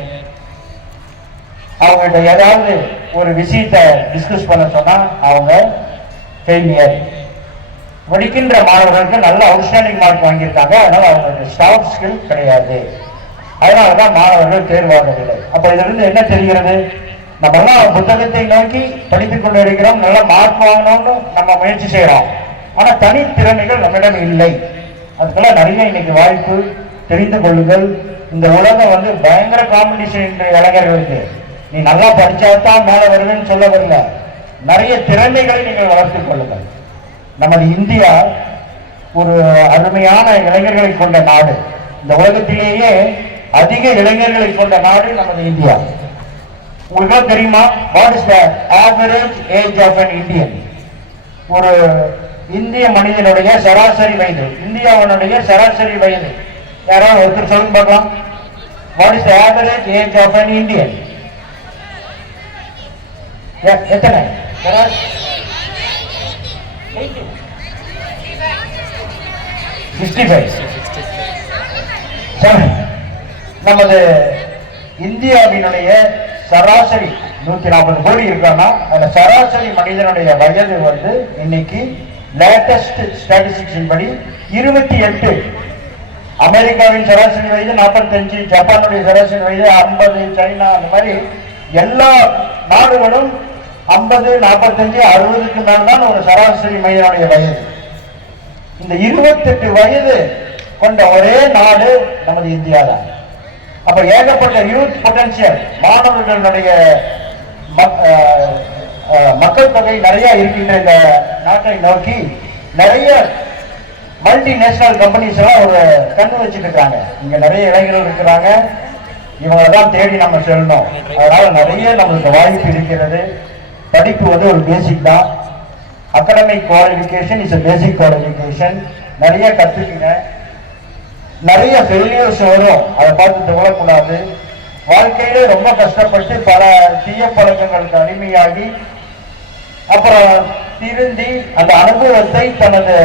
அவங்ககிட்ட ஏதாவது ஒரு விஷயத்தை டிஸ்கஸ் பண்ண சொன்னா அவங்க ஃபெயிலியர். படிக்கின்ற மாணவர்களுக்கு நல்ல அவுட்ஸ்டாண்டிங் மார்க் வாங்கியிருக்காங்க, அதனால அவங்களுக்கு சாஃப்ட் ஸ்கில் கிடையாது. அதனாலதான் மாணவர்கள் தேர்வாகவில்லை. அப்ப இதுல இருந்து என்ன தெரிகிறது? நம்ம எல்லாம் புத்தகத்தை நோக்கி படித்துக் கொண்டு இருக்கிறோம், நல்ல மார்க் வாங்கணும்னு நம்ம முயற்சி செய்யறோம். ஆனா தனித்திறமைகள் நம்மிடம் இல்லை. அதுக்கெல்லாம் நிறைய இன்னைக்கு வாய்ப்பு. தெரிந்து கொள்ளுங்கள். இந்த உலகம் பயங்கர காம்படிஷன் இன்றைய இளைஞர்களுக்கு. நீ நல்லா படிச்சாதான் மேல வருவேன்னு சொல்ல வரல, நிறைய திறமைகளை நீங்கள் வளர்த்துக் கொள்ளுங்கள். நமது இந்தியா ஒரு அருமையான இளைஞர்களை கொண்ட நாடு. இந்த உலகத்திலேயே அதிக இளைஞர்களை கொண்ட நாடு நமது இந்தியா. உங்களுக்கு தெரியுமா, what is the average age of an Indian? ஒரு இந்திய மனிதனுடைய சராசரி வயது, இந்தியாவுடைய சராசரி வயது யாராவது ஒருத்தர் சொல்லுங்க பார்க்கலாம். What is the average age of an Indian? எத்தனை? 65. நமது இந்தியாவினுடைய சராசரி 140 கோடி இருக்கான்னா அந்த சராசரி மனிதனுடைய வயது இன்னைக்கு லேட்டஸ்ட் ஸ்டாட்டிஸ்டிக்ஸ் படி 28. அமெரிக்காவின் சராசரி வயது 45, ஜப்பானுடைய சராசரி வயது 50, சைனா, அந்த மாதிரி எல்லா நாடுகளும் 50, 45, 60க்கு மேல் தான் ஒரு சராசரி மனிதனுடைய வயது. இந்த 28 வயது கொண்ட ஒரே நாடு நமது இந்தியா தான். அப்ப ஏகப்பட்ட யூத் பொட்டன்சியல், மாணவர்களுடைய மக்கள் தொகை நிறைய இருக்கின்ற இந்த நாட்டை நோக்கி நிறைய மல்டிநேஷனல் கம்பெனிஸ் எல்லாம் ஒரு கண்ணு வச்சுட்டு இருக்காங்க. இங்க நிறைய இளைஞர்கள் இருக்கிறாங்க, இவங்கதான் தேடி நம்ம செல்லணும். அதனால நிறைய நம்மளுக்கு வாய்ப்பு இருக்கிறது. படிப்பு ஒரு பேசிக் தான். Academic qualification is a basic qualification. நிறைய கத்துக்குங்க. நிறைய ஃபெயிலியர்ஸ் வரும், அதை பார்த்து துவளக்கூடாது. வாழ்க்கையிலே ரொம்ப கஷ்டப்பட்டு பல தீய பழக்கங்களுக்கு அடிமையாகி அப்புறம் திருந்தி அந்த அனுபவத்தை தனது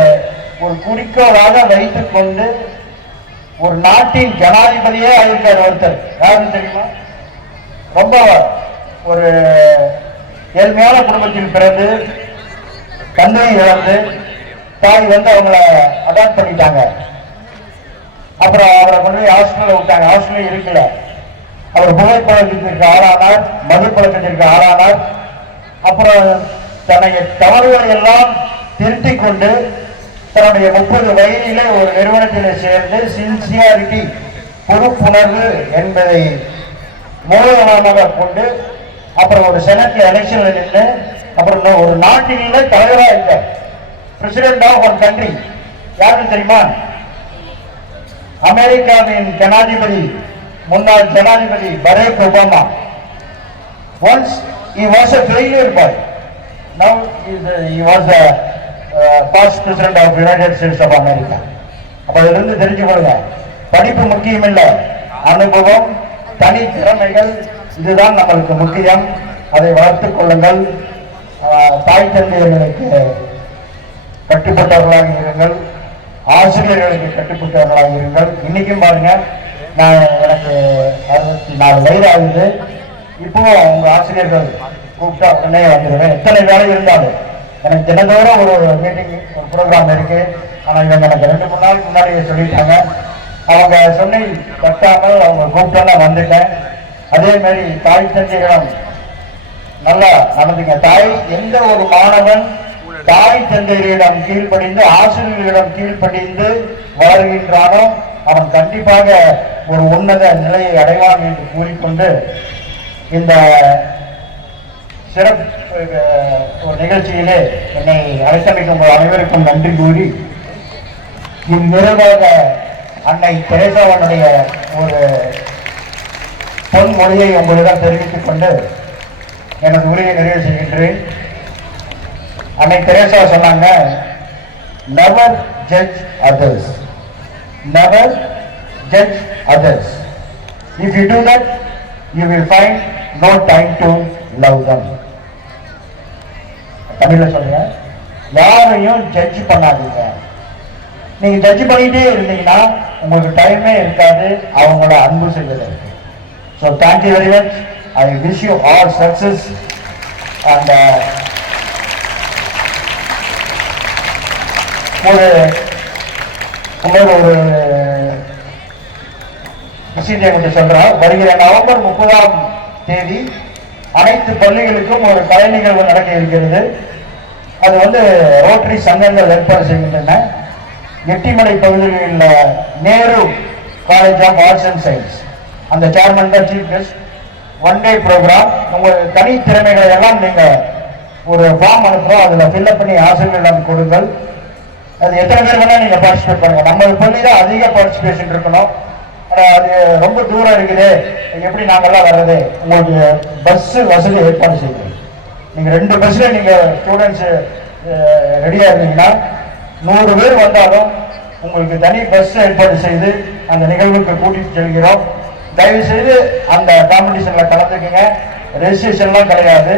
ஒரு குறிக்கோளாக வைத்துக் கொண்டு ஒரு நாட்டின் ஜனாதிபதியே ஆயிருக்கார் ஒருத்தர். யாருன்னு தெரியுமா? ரொம்ப ஒரு ஏழ்மையான குடும்பத்தில் பிறந்து தந்தை இழந்து தாய் வந்து அவங்கள அடாப்ட் பண்ணிட்டாங்க. அப்புறம் அவரை கொண்டு போய் ஹாஸ்டல்ல விட்டாங்க. ஹாஸ்டல்ல இருக்கல. அவர் புகைப்பழக்கத்திற்கு ஆளானார், மது பழக்கத்திற்கு ஆளானார். அப்புறம் தன்னுடைய தவறுகளை எல்லாம் திருத்திக் கொண்டு தன்னுடைய 30 வயதிலே ஒரு நிறுவனத்தில் சேர்ந்து சின்சியாரிட்டி, பொறுப்புணர்வு என்பதை மூலதனமாக கொண்டு அப்புறம் ஒரு செனட்ல எலெக்ஷன்ல நின்று அப்புறம் ஒரு நாட்டில தலைவராக இருக்க பிரசிடென்ட் ஆஃப் ஒன் கண்ட்ரி. யாருன்னு தெரியுமா? அமெரிக்காவின் ஜனாதிபதி, முன்னாள் ஜனாதிபதி Barack Obama. Once he was a failure boy. Now he was the past president of United States of America. அப்ப இதிலிருந்து தெரிஞ்சுக்கொள்ளுங்க, படிப்பு முக்கியம் இல்லை, அனுபவம், தனி திறமைகள் இதுதான் நம்மளுக்கு முக்கியம். அதை வளர்த்துக் கொள்ளுங்கள். தாய் தந்தையர்களுக்கு கட்டுப்பட்டவர்களாக இருங்கள், ஆசிரியர்களுக்கு கட்டுப்பட்டவர்களாக இருங்கள். இன்னைக்கும் பாருங்க, நான் எனக்கு 64 வயது ஆகுது. இப்பவும் உங்க ஆசிரியர்கள் கூப்பிட்டா உடனே வந்துடுவேன். எத்தனை வேலை இருந்தாலும் எனக்கு தினந்தோறும் ஒரு மீட்டிங், ஒரு ப்ரோக்ராம் இருக்கு. ஆனா இவங்க எனக்கு 2-3 நாளுக்கு முன்னாடியே சொல்லிட்டாங்க. அவங்க சொல்லி கட்டாமல் அவங்க கூப்பிட்டோன்னா வந்துட்டேன். அதே மாதிரி தாய் தந்தையிடம் நல்லா நடந்துங்க. எந்த ஒரு மாணவன் தாய் தந்தையரிடம் கீழ்ப்படிந்து ஆசிரியர்களிடம் கீழ்ப்படிந்து வளர்கின்றானோ அவன் கண்டிப்பாக ஒரு உன்னத நிலையை அடைவான் என்று கூறிக்கொண்டு இந்த சிறப்பு ஒரு நிகழ்ச்சியிலே என்னை அழைத்தமைக்கும் அனைவருக்கும் நன்றி கூறி இந்நிறைவாக அன்னை தெரேசாவனுடைய ஒரு பொன்மொழியை உங்களிடம் தெரிவித்துக் கொண்டு எனது உரையை நிறைவு செய்கின்றேன். அன்னை தெரேசா சொன்னாங்க, never judge others, never judge others. If you do that, you will find no time to love them. தமிழ்ல சொல்லுங்க, யாரையும் ஜட்ஜ் பண்ணாதீங்க. நீங்க ஜட்ஜ் பண்ணிட்டே இருந்தீங்கன்னா உங்களுக்கு டைமே இருக்காது அவங்கள அன்பு செய்வதற்கு. So thank you very much. I wish you all success and ஒரு விஷயத்தை மட்டும் சொல்றேன். வருகிற நவம்பர் 30ஆம் தேதி அனைத்து பள்ளிகளுக்கும் ஒரு கலை நிகழ்வு நடக்க இருக்கிறது. அது ரோட்டரி சங்கங்கள் ஏற்பாடு செய்கின்றன. எட்டிமலை பகுதியில் உள்ள Nehru college of arts and science அந்த சேர்மன் தான் chief guest. One day program. உங்கள் தனி திறமைகளை எல்லாம் நீங்க ஒரு ஃபார்ம் அனுப்புறோம், அதில் ஃபில்அப் பண்ணி ஆசிரியர்களிடம் கொடுங்கள். அது எத்தனை பேர் வேணா நீங்க பார்ட்டிசிபேட் பண்ணுங்க. நம்ம பள்ளி தான் அதிக பார்ட்டிசிபேஷன் இருக்கணும். அது ரொம்ப தூரம் இருக்குது, எப்படி நாங்கெல்லாம் வர்றது? உங்களுக்கு பஸ் வசதி ஏற்பாடு செய்யுங்க. நீங்க 2 பஸ்ல நீங்க ஸ்டூடெண்ட்ஸ் ரெடியா இருந்தீங்கன்னா 100 பேர் வந்தாலும் உங்களுக்கு தனி பஸ் ஏற்பாடு செய்து அந்த நிகழ்வுக்கு கூட்டிட்டு செல்கிறோம். தயவு செய்து அந்த காம்படிஷன்ல கலந்துக்குங்க. ரெஜிஸ்ட்ரேஷன்லாம் கிடையாது.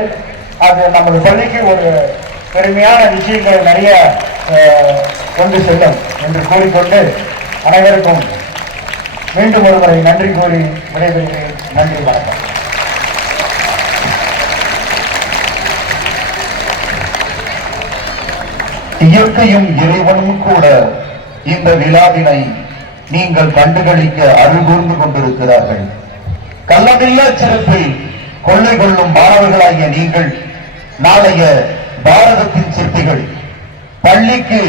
அது நமது பள்ளிக்கு ஒரு பெருமையான விஷயங்களை நிறைய கொண்டு செல்லும் என்று கூறிக்கொண்டு அனைவருக்கும் மீண்டும் ஒருமுறை நன்றி கூறி விடைபெறுகிறேன். நன்றி, வணக்கம். இயற்கையும் இறைவனும் கூட இந்த விழாவினை நீங்கள் கண்டுகளிக்க அருள் கூர்ந்து கொண்டிருக்கிறார்கள். கள்ளமில்லா சிறப்பில் கொள்ளை கொள்ளும் மாணவர்களாகிய நீங்கள் நாளைய பாரதத்தின் சிற்பிகள், பள்ளிக்கு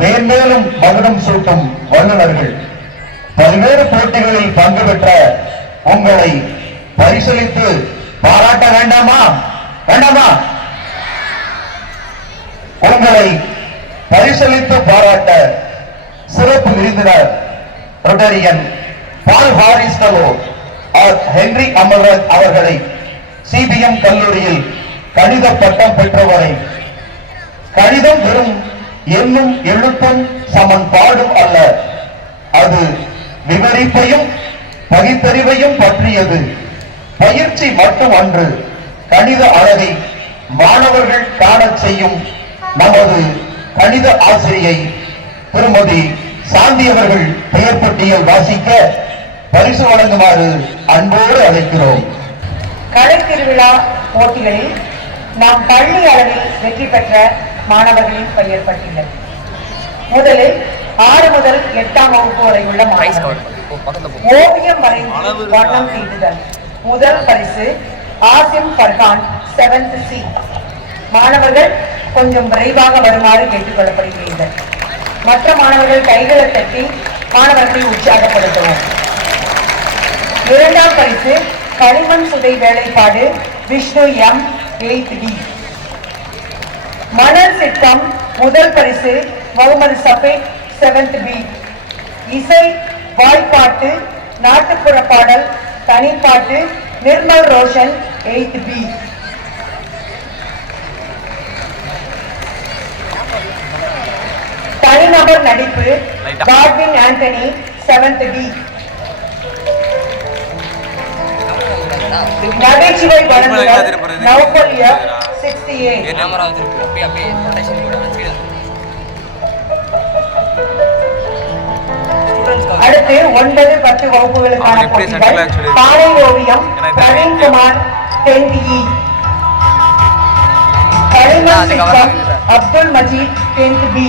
மேன்மேலும் மகுடம் சூட்டும் வல்லுநர்கள். பல்வேறு போட்டிகளில் பங்கு பெற்ற உங்களை பரிசளித்து பாராட்ட வேண்டாமா? வேண்டாமா? உங்களை பரிசளித்து பாராட்ட சிறப்பு விருந்தினர் ரொட்டரியன் பால் ஹாரிஸ்டலோ ஹென்றி அமர்ராஜ் அவர்களை சிபிஎம் கல்லூரியில் கணித பட்டம் பெற்றவரை, கணிதம் வெறும் எண்ணும் எழுத்தும் சமன்பாடும் அல்ல, அது விவரிப்பையும் பகுத்தறிவையும் பற்றியது. பயிற்சி மட்டும் அன்று, கணித அழகை மாணவர்கள் காணச் செய்யும் நமது கணித ஆசிரியை திருமதி சாந்தி அவர்கள் பெயர் பட்டியல் வாசிக்க பரிசு வழங்குமாறு அன்போடு அழைக்கிறோம். கலை திருவிழா போட்டிகளில் நாம் பள்ளி அளவில் வெற்றி பெற்ற மாணவர்களின் பெயர் பட்டியல். முதலில் 6 முதல் 8ஆம் வகுப்பு வரை உள்ள மாணவர்கள். ஓவியம் வரைந்து வண்ணம் தீட்டுதல். முதல் பரிசு ஆசிம் ஃபர்ஹான் 7th C. மாணவர்கள் கொஞ்சம் விரைவாக வருமாறு கேட்டுக்கொள்ளப்படுகிறீர்கள். மற்ற மாணவர்கள் கைகளை தட்டி மாணவர்களை உற்சாகப்படுத்துவோம். இரண்டாம் பரிசு களிமண் சுதை வேலைப்பாடு விஷ்ணு M 8th D. மணல் சிற்பம் முதல் பரிசு முகமது சஃபீக் 7th B. இசை வாய்ப்பாட்டு நாட்டுப்புற பாடல் தனிப்பாட்டு நிர்மல் ரோஷன் 8th B. தனிநபர் நடிப்பு காட்வின் ஆண்டனி 7th D. நகைச்சுவை வழங்குதல் நௌஃபல் F 6th A. அடுத்து 9, 10 வகுப்புகளுக்கான போட்டிகள். பாலை ஓவியம் பிரவீன்குமார் 10th E. களிமண் சிற்பம் அப்துல் மஜீத் 10th B.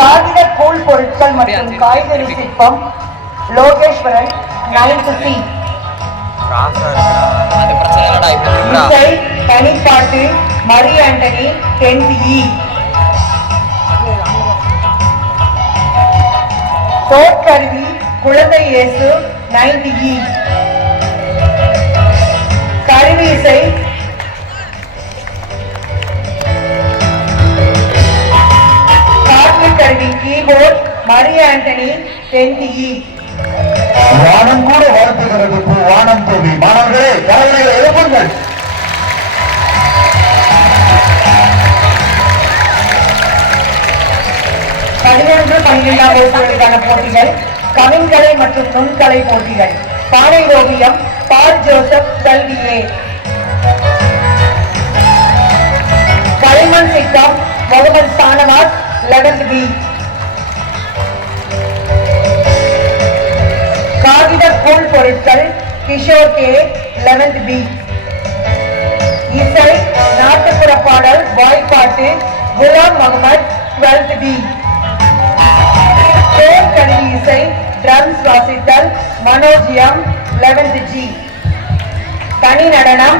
காகித கூழ் பொருட்கள் மற்றும் காய்கறி சிற்பம் லோகேஸ்வரன் 9th C. இசை தனிப்பாட்டு மரி ஆண்டனி 10th E. தோற்கருவி குழந்தை இயேசு 9th E. கருவி இசை காற்று கருவி கீபோர்ட் மரி ஆண்டனி 10th E. வானம் கூட வாழ்த்துகிறது வானம் தோல்வி. மாணவர்களே கலைகளை எழுப்புங்கள். 11, 12ஆம் வகுப்புகளுக்கான போட்டிகள். கவின்கலை மற்றும் நுண்கலை போட்டிகள். பானை ஓவியம் பால் ஜோசப் 12th A. களிமண் சிற்பம் முகமது சானவாஸ் 11th B. காகித கூழ் பொருட்கள் கிஷோர் கே 11th B. இசை நாட்டுப்புற பாடல் வாய்ப்பாட்டு குலாம் முகமது 12th B. கருவி இசை ட்ரம்ஸ் வாசித்தல் மனோஜ் M 11th G. தனி நடனம்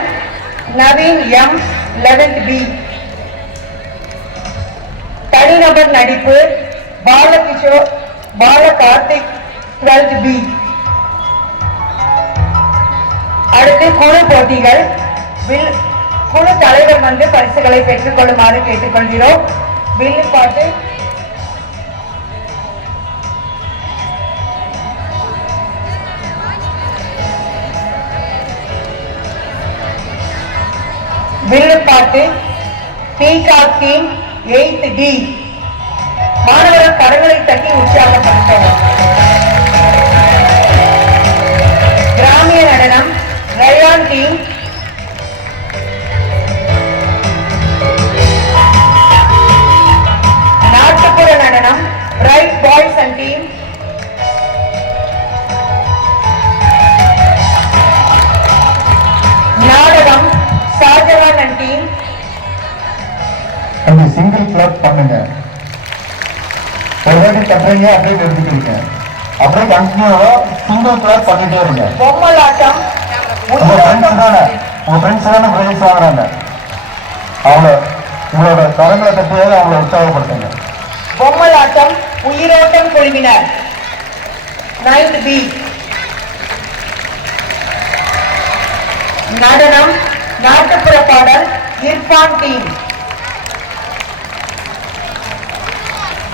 நவீன் M 11th B. தனிநபர் நடிப்பு பாலகிஷோர் கார்த்திக் 12th B. அடுத்து குழு போட்டிகள். குழு தலைவர் வந்து பரிசுகளை பெற்றுக் கொள்ளுமாறு கேட்டுக்கொள்கிறோம். வில்லுப்பாட்டு வில்லுப்பாட்டு பீகாக் டீம் 8th D. மாணவர்கள் கரங்களை தட்டி உற்சாகப்படுத்தவும். கிராமிய நடனம் ரயான் டீம். நாட்டுப்புற நடனம் பிரைட் பாய்ஸ் அண்ட் டீம். நாடகம் ஷாஜகான் அண்ட் டீம். அந்த சிங்கிள் கிளாப் பண்ணுங்க. ஒரு வாட்டி தட்டுறீங்க அப்படியே நிறுத்திக்கிறீங்க. அப்படியே கண்டினியூவா சிங்கிள் கிளாப் பண்ணிட்டே இருங்க. பொம்மலாட்டம் உங்க ஃப்ரெண்ட்ஸ் தானே பிரைஸ் வாங்குறாங்க. அவங்கள உங்களோட கரங்களை தட்டியாவது அவங்கள உற்சாகப்படுத்துங்க. பொம்மலாட்டம் உயிரோட்டம் குழுவினர் 9th B. நடனம் நாட்டுப்புற பாடல் Irfan team.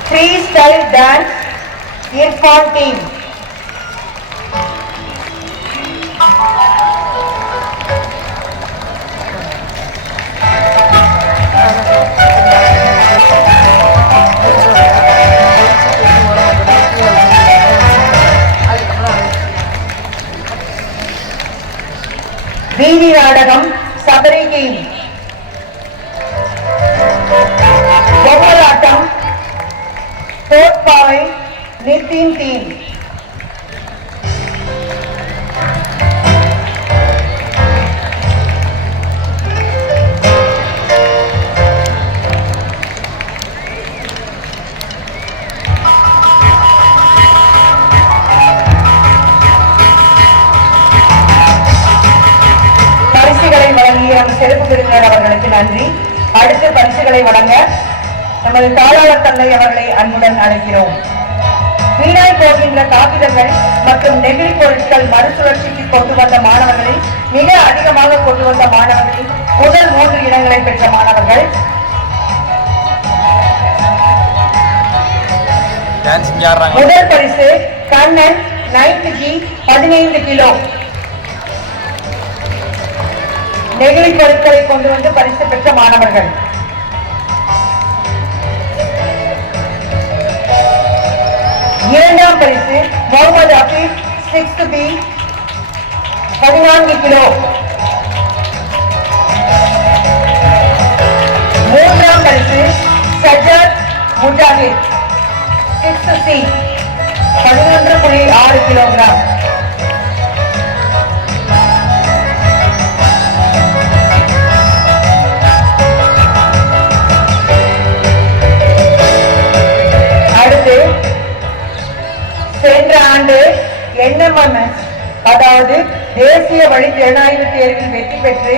Free style dance Irfan team. வீதி நாடகம் சபரி டீம். பொம்மலாட்டம் தோற்பாவை நிதின் தீன். பரிசுகளை வழங்கிய நம் சிறப்பு விருந்தினர் அவர்களுக்கு நன்றி. அடுத்த பரிசுகளை வழங்க நமது தாளாளர் தந்தை அவர்களை அன்புடன் அழைக்கிறோம். வீணாய் போகின்ற காகிதங்கள் மற்றும் நெகிழி பொருட்கள் மறுசுழற்சிக்கு கொண்டு வந்த மாணவர்களில் மிக அதிகமாக கொண்டு வந்த மாணவர்களில் முதல் 3 இடங்களை பெற்ற மாணவர்கள் முதல் பரிசு கண்ணன் 9th G 15 கிலோ நெகிழி பொருட்களை கொண்டு வந்து பரிசு பெற்ற மாணவர்கள். இரண்டாம் பரிசு Mohammed Habib 6th B 14 kilo. மூன்றாம் பரிசு Sajjad Mujahid 6th C 11.6 kilogram. அடுத்து சென்ற ஆண்டு NMMS அதாவது தேசிய வழி திறனாய்வு தேர்வில் வெற்றி பெற்று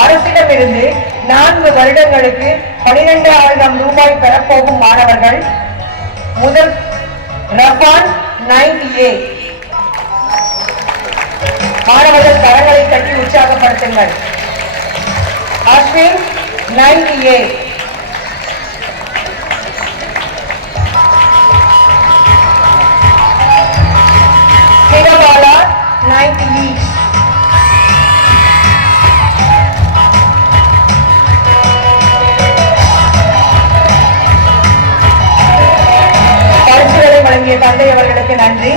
அரசிடமிருந்து 4 வருடங்களுக்கு 12,000 ரூபாய் பெறப்போகும் மாணவர்கள். முதல் ரஃபான் 9th A. மாணவர்கள் கரங்களை தட்டி உற்சாகப்படுத்துங்கள். Ashwin 9th A. Sivabala 9th E. பரிசுகளை வழங்கிய தந்தை அவர்களுக்கு நன்றி.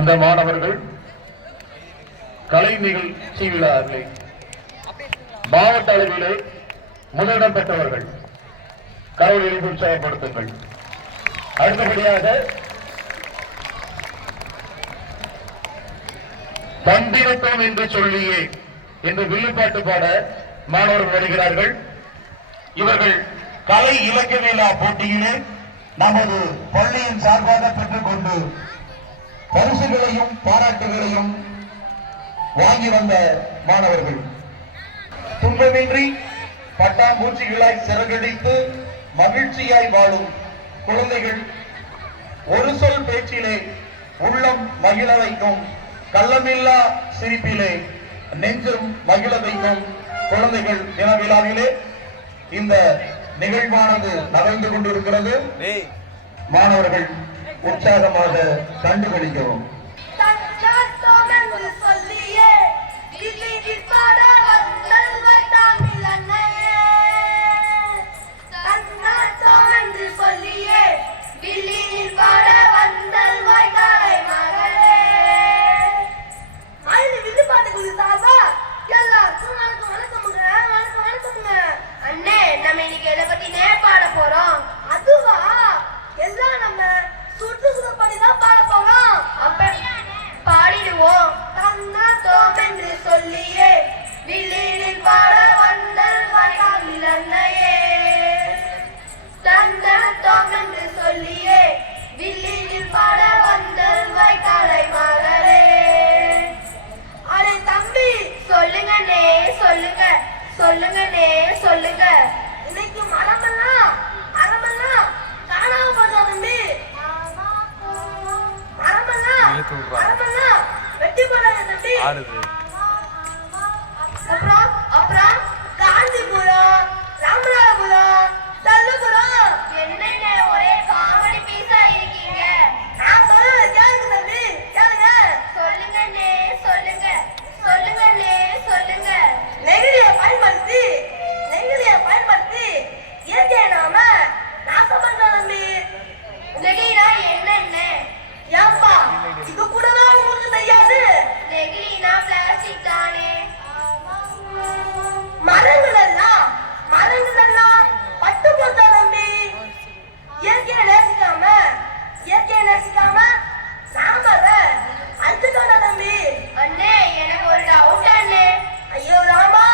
இந்த மாணவர்கள் கலை நிகழ்ச்சி விழாவிலே மாவட்ட அளவிலே முதலிடம் பெற்றவர்கள். கரவொலியை உற்சாகப்படுத்துங்கள். அடுத்தபடியாக தந்திரத்தம் என்று சொல்லியே என்று வில்லுப்பாட்டு பாட மாணவர்கள் வருகிறார்கள். இவர்கள் கலை இலக்கிய விழா போட்டியிலே நமது பள்ளியின் சார்பாக பெற்றுக்கொண்டு பரிசுகளையும் பாராட்டுகளையும் வாங்கி வந்த மாணவர்கள். துன்பமின்றி பட்டாம்பூச்சிகளாய் சிறகடித்து மகிழ்ச்சியாய் வாழும் குழந்தைகள், ஒரு சொல் பேச்சிலே உள்ளம் மகிழ வைக்கும், கள்ளமில்லா சிரிப்பிலே நெஞ்சம் மகிழ வைக்கும் குழந்தைகள் தின விழாவிலே இந்த நிகழ்வானது நடந்து கொண்டிருக்கிறது. மாணவர்கள் உற்சாகமாக கண்டுகளிக்கவும். அண்ணே, நம்ம இன்னைக்கு எதை பத்தினே பாட போறோம்? அதுவா? எல்லாம் நம்ம சுற்றுச்சூழல் தான் பாட போறோம். அப்ப பாடிடுவோம். தன்னா தோம் என்று சொல்லியே வில்லினில் பாட வந்தல் வாய்க்காலில் அன்னையே. தன்னா தோம் என்று சொல்லியே வில்லினில் பாட வந்தல் வாய்க்காலை மகளே. அடே தம்பி, சொல்லுங்கண்ணே சொல்லுங்க, சொல்லுங்கண்ணே சொல்லுங்க. இன்னைக்கு மரமெல்லாம் காணாம போச்சா தம்பி? மரமெல்லாம் வெட்டி போடாத தம்பி. அப்புறம் காஞ்சிபுரம், ராமநாதபுரம், தள்ளுபுரம். என்னென்ன ஒரே காமெடி பீஸா இருக்கீங்க? நான் சொல்லுங்க கேளுங்க தம்பி, கேளுங்க. சொல்லுங்கண்ணே சொல்லுங்க, சொல்லுங்கண்ணே சொல்லுங்க. நெகிழியை பயன்படுத்தி இயற்கையை நாம நாசம் பண்றோம் தம்பி. நெகிழினா என்னென்ன? ஏப்பா, இது கூடதான் உங்களுக்கு தெரியாது? நெகிழினா பிளாஸ்டிக் தானே. மரங்கள் எல்லாம் பட்டு போச்சா தம்பி? இயற்கையை நேசிக்காம நாம அதை அழிச்சுட்டோம் தம்பி. அண்ணே, எனக்கு ஒரு டவுட் அண்ணே. ஐயோ ராமா,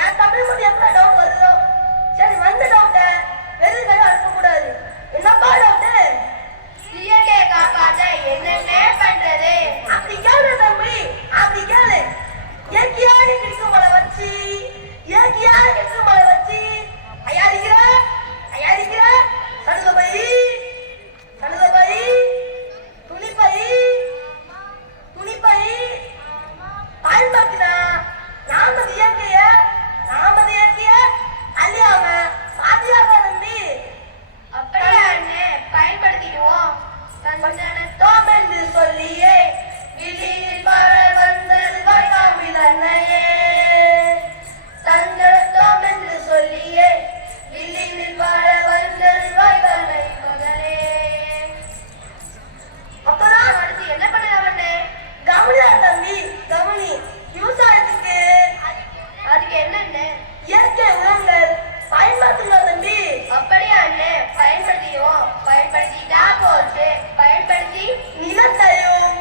என் தமிழ் மட்டும் எப்ப டவுட் வருதோ? சரி, வந்த டவுட்ட வெறும் கையை அனுப்ப கூடாது. என்னப்பா டவுட்டு? இயற்கையை காப்பாற்ற என்னென்ன பண்றது? அப்படி கேளு தம்பி, அப்படி கேளு. இயற்கையாக கிடைக்கும் மழை வச்சு ஐயாடிக்கிற சடுகபை, துணிப்பை பயன்படுத்தினா நாமது இயற்கைய அழியாம பாதுகாக்க தம்பி. அப்படியே அண்ணே, பயன்படுத்திடுவோம். தோம் என்று சொல்லியே விழியில் பழ வந்தது வாய்க்காலில் அன்னையே. தங்கத்தோம் என்று சொல்லியே விழியில் பழ வந்தது வாய்க்காலை மகளே. அப்பதான் அடுத்து என்ன பண்ணலாம்னே? கவனியா தம்பி, கவனி. விவசாயத்துக்கு அதுக்கு என்னென்ன இயற்கை உரங்கள் பயன்படுத்துங்க தம்பி. அப்படியா அண்ணே? பயன்படுத்திட்டா போச்சு. பயன்படுத்தி நிலத்தையும்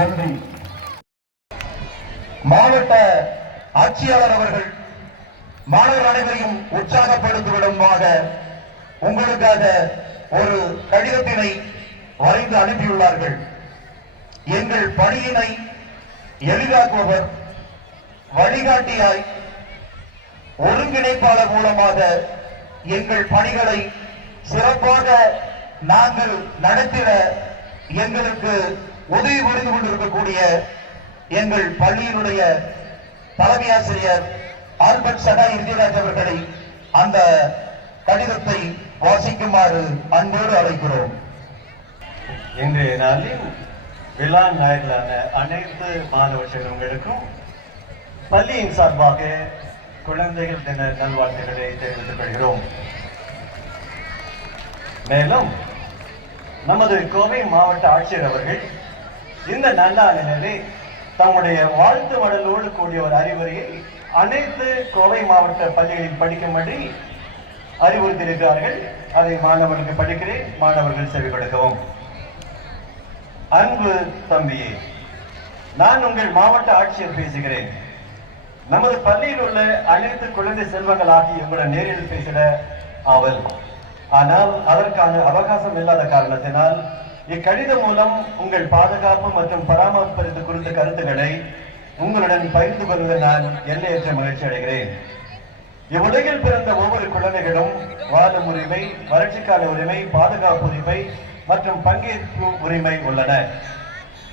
நன்றி. மாவட்ட ஆட்சியாளர் அவர்கள் மாணவர் அனைவரையும் உற்சாகப்படுத்தும் விதமாக உங்களுக்காக ஒரு கடிதத்தினை வரைந்து அனுப்பியுள்ளார்கள். எங்கள் பணியினை எளிதாக்குபவர், வழிகாட்டியாய், ஒருங்கிணைப்பாளர் மூலமாக எங்கள் பணிகளை சிறப்பாக நாங்கள் நடத்திட எங்களுக்கு உதவி புரிந்து கொண்டிருக்கக்கூடிய எங்கள் பள்ளியினுடைய தலைமை ஆசிரியர் ஆல்பர்ட் சடா இறுதிராஜ் அவர்களை அந்த கடிதத்தை வாசிக்குமாறு அன்போடு அழைக்கிறோம். இன்றைய நாளில் விழா நாயகர்களான அனைத்து மாணவ செல்வங்களுக்கும் பள்ளியின் சார்பாக குழந்தைகள் தின நல்வாழ்த்துக்களை தெரிவித்துக் கொள்கிறோம். மேலும் நமது கோவை மாவட்ட ஆட்சியர் அவர்கள் இந்த நன்னாளிலே தம்முடைய வாழ்த்து மடலோடு கூடிய ஒரு அறிவுரையை அனைத்து கோவை மாவட்ட பள்ளிகளில் படிக்கும்படி அறிவுறுத்தியிருக்கிறார்கள். அதை மாணவர்களுக்கு படிக்கிறேன், மாணவர்கள் செவி கொடுக்கவும். அன்பு தம்பியே, நான் உங்கள் மாவட்ட ஆட்சியர் பேசுகிறேன். நமது பள்ளியில் உள்ள அனைத்து குழந்தை செல்வங்கள் ஆகிய உங்களுடன் நேரில் பேசிட ஆவல். ஆனால் அதற்கான அவகாசம் இல்லாத காரணத்தினால் இக்கடிதம் மூலம் உங்கள் பாதுகாப்பு மற்றும் பராமரிப்பது குறித்த கருத்துக்களை உங்களுடன் பகிர்ந்து கொள்வதில் நான் எல்லையற்ற மகிழ்ச்சி அடைகிறேன். இவ்வுலகில் பிறந்த ஒவ்வொரு குழந்தைகளும் வாழும் உரிமை, வளர்ச்சிக்கான உரிமை, பாதுகாப்பு உரிமை மற்றும் பங்கேற்பு உரிமை உள்ளன.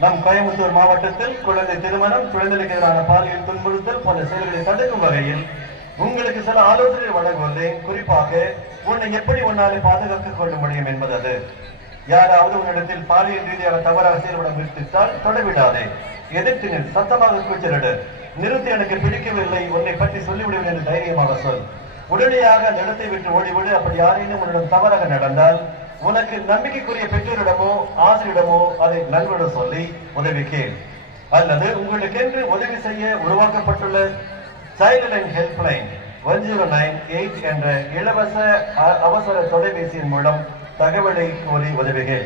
நம் கோயம்புத்தூர் மாவட்டத்தில் குழந்தை திருமணம், குழந்தைகளுக்கு எதிரான பாலியல் துன்புறுத்தல் போன்ற செயல்களை தடுக்கும் வகையில் உங்களுக்கு சில ஆலோசனை வழங்குவதை, குறிப்பாக உன்னை எப்படி உன்னாலே பாதுகாத்துக் கொள்ள முடியும் என்பது அது. யாராவது உன்னிடத்தில் பாலியல் ரீதியாக தவறாக செயல்பட முயற்சித்தால் தொடவிடாதே, எதிர்த்து நில், சத்தமாக கூச்சலிடு, நிறுத்தி எனக்கு பிடிக்கவில்லை, உன்னை பற்றி சொல்லிவிடுவேன் என்று தைரியமாக சொல். உடனடியாக அந்த இடத்தை விட்டு ஓடிவிடு. அப்படி யாரேனும் உன்னிடம் தவறாக நடந்தால் உனக்கு நம்பிக்கைக்குரிய பெற்றோரிடமோ ஆசிரியரிடமோ அதை நல்விட சொல்லி உதவி கேள். அல்லது உங்களுக்கென்று உதவி செய்ய உருவாக்கப்பட்டுள்ள சைல்ட் லைன் ஹெல்ப்லைன் 1098 என்ற இலவச அவசர தொலைபேசியின் மூலம் தகவலை கோரி உதவுகள்.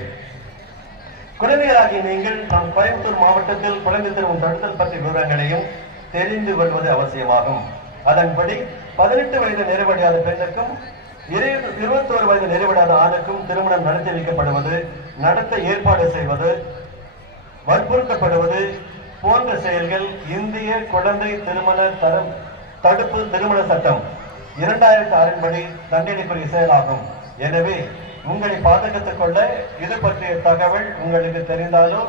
குழந்தைகளாகி நீங்கள் நம் கோயம்புத்தூர் மாவட்டத்தில் குழந்தை திருமணம் தடுத்தல் பற்றிய விவரங்களையும் தெரிந்து கொள்வது அவசியமாகும். அதன்படி 18 வயது நிறைவடையாத பெண்ணுக்கும் 21 வயது நிறைவடையாத ஆணுக்கும் திருமணம் நடத்தி வைக்கப்படுவது, நடத்த ஏற்பாடு செய்வது, வற்புறுத்தப்படுவது போன்ற செயல்கள் இந்திய குழந்தை திருமண தடுப்பு திருமண சட்டம் 2006 படி தண்டனைக்குரிய செயலாகும். எனவே உங்களை பாதுகாத்துக் கொள்ள இது பற்றிய தகவல் உங்களுக்கு தெரிந்தாலோ,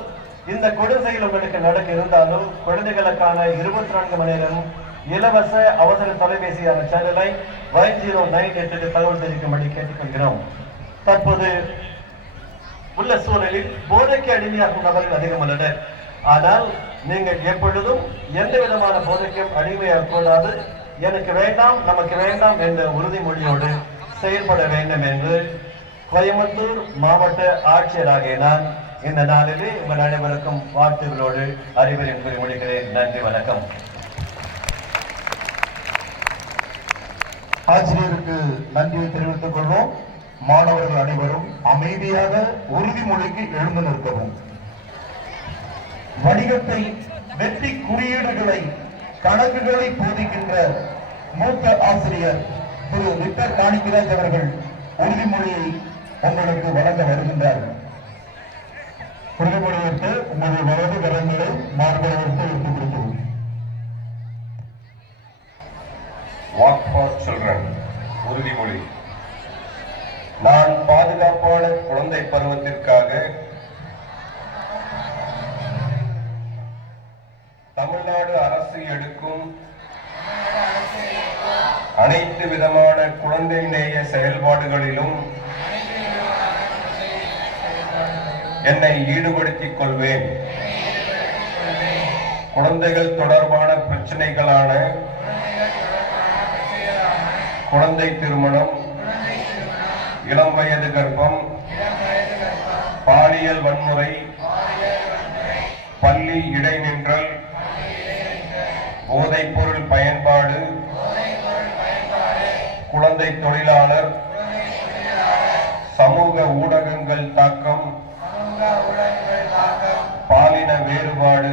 இந்த கொடுசெயல் உங்களுக்கு நடக்க இருந்தாலோ, குழந்தைகளுக்கான 24 மணி நேரம் இலவச அவசர தொலைபேசியான சேனலை 1098 தகவல் தெரிவிக்கும்படி கேட்டுக்கொள்கிறோம். தற்போது உள்ள சூழலில் போதைக்கு அடிமையாகும் நபர்கள் அதிகம் உள்ளனர். ஆனால் நீங்கள் எப்பொழுதும் எந்த விதமான போதைக்கும் அடிமையாக கூடாது. எனக்கு வேண்டாம், நமக்கு வேண்டாம் என்ற உறுதிமொழியோடு செயல்பட வேண்டும் என்று கோயம்புத்தூர் மாவட்ட ஆட்சியராகிய நான் இந்த நாளிலே உங்கள் அனைவருக்கும் வாழ்த்துகளோடு அறிவுரை கூறி முடிக்கிறேன். நன்றி, வணக்கம். ஆசிரியருக்கு நன்றியை தெரிவித்துக் கொள்வோம். மாணவர்கள் அனைவரும் அமைதியாக உறுதிமொழிக்கு எழுந்து நிற்கவும். வணிகத்தை, வெற்றி குறியீடுகளை, கணக்குகளை போதிக்கின்ற மூத்த ஆசிரியர் திரு விக்டர் காணிக்கராஜ் அவர்கள் உறுதிமொழியை உங்களுக்கு வழங்க வருகின்றார்கள். உறுதிமொழியேற்று உங்களுடைய வலது கரங்களை மார்பளவிற்கு எடுத்துக் கொடுக்கவும். வாக் ஃபார் சில்ட்ரன் உறுதிமொழி. நான் பாதுகாப்பான குழந்தை பருவத்திற்காக தமிழ்நாடு அரசு எடுக்கும் அனைத்து விதமான குழந்தை நேய செயல்பாடுகளிலும் என்னை ஈடுபடுத்திக் கொள்வேன். குழந்தைகள் தொடர்பான பிரச்சனைகளான குழந்தை திருமணம், இளம் வயது கர்ப்பம், பாலியல் வன்முறை, பள்ளி இடைநிற்றல், போதைப் பொருள் பயன்பாடு, குழந்தை தொழிலாளர், சமூக ஊடகங்கள் தாக்கம், பாலின வேறு வேறுபாடு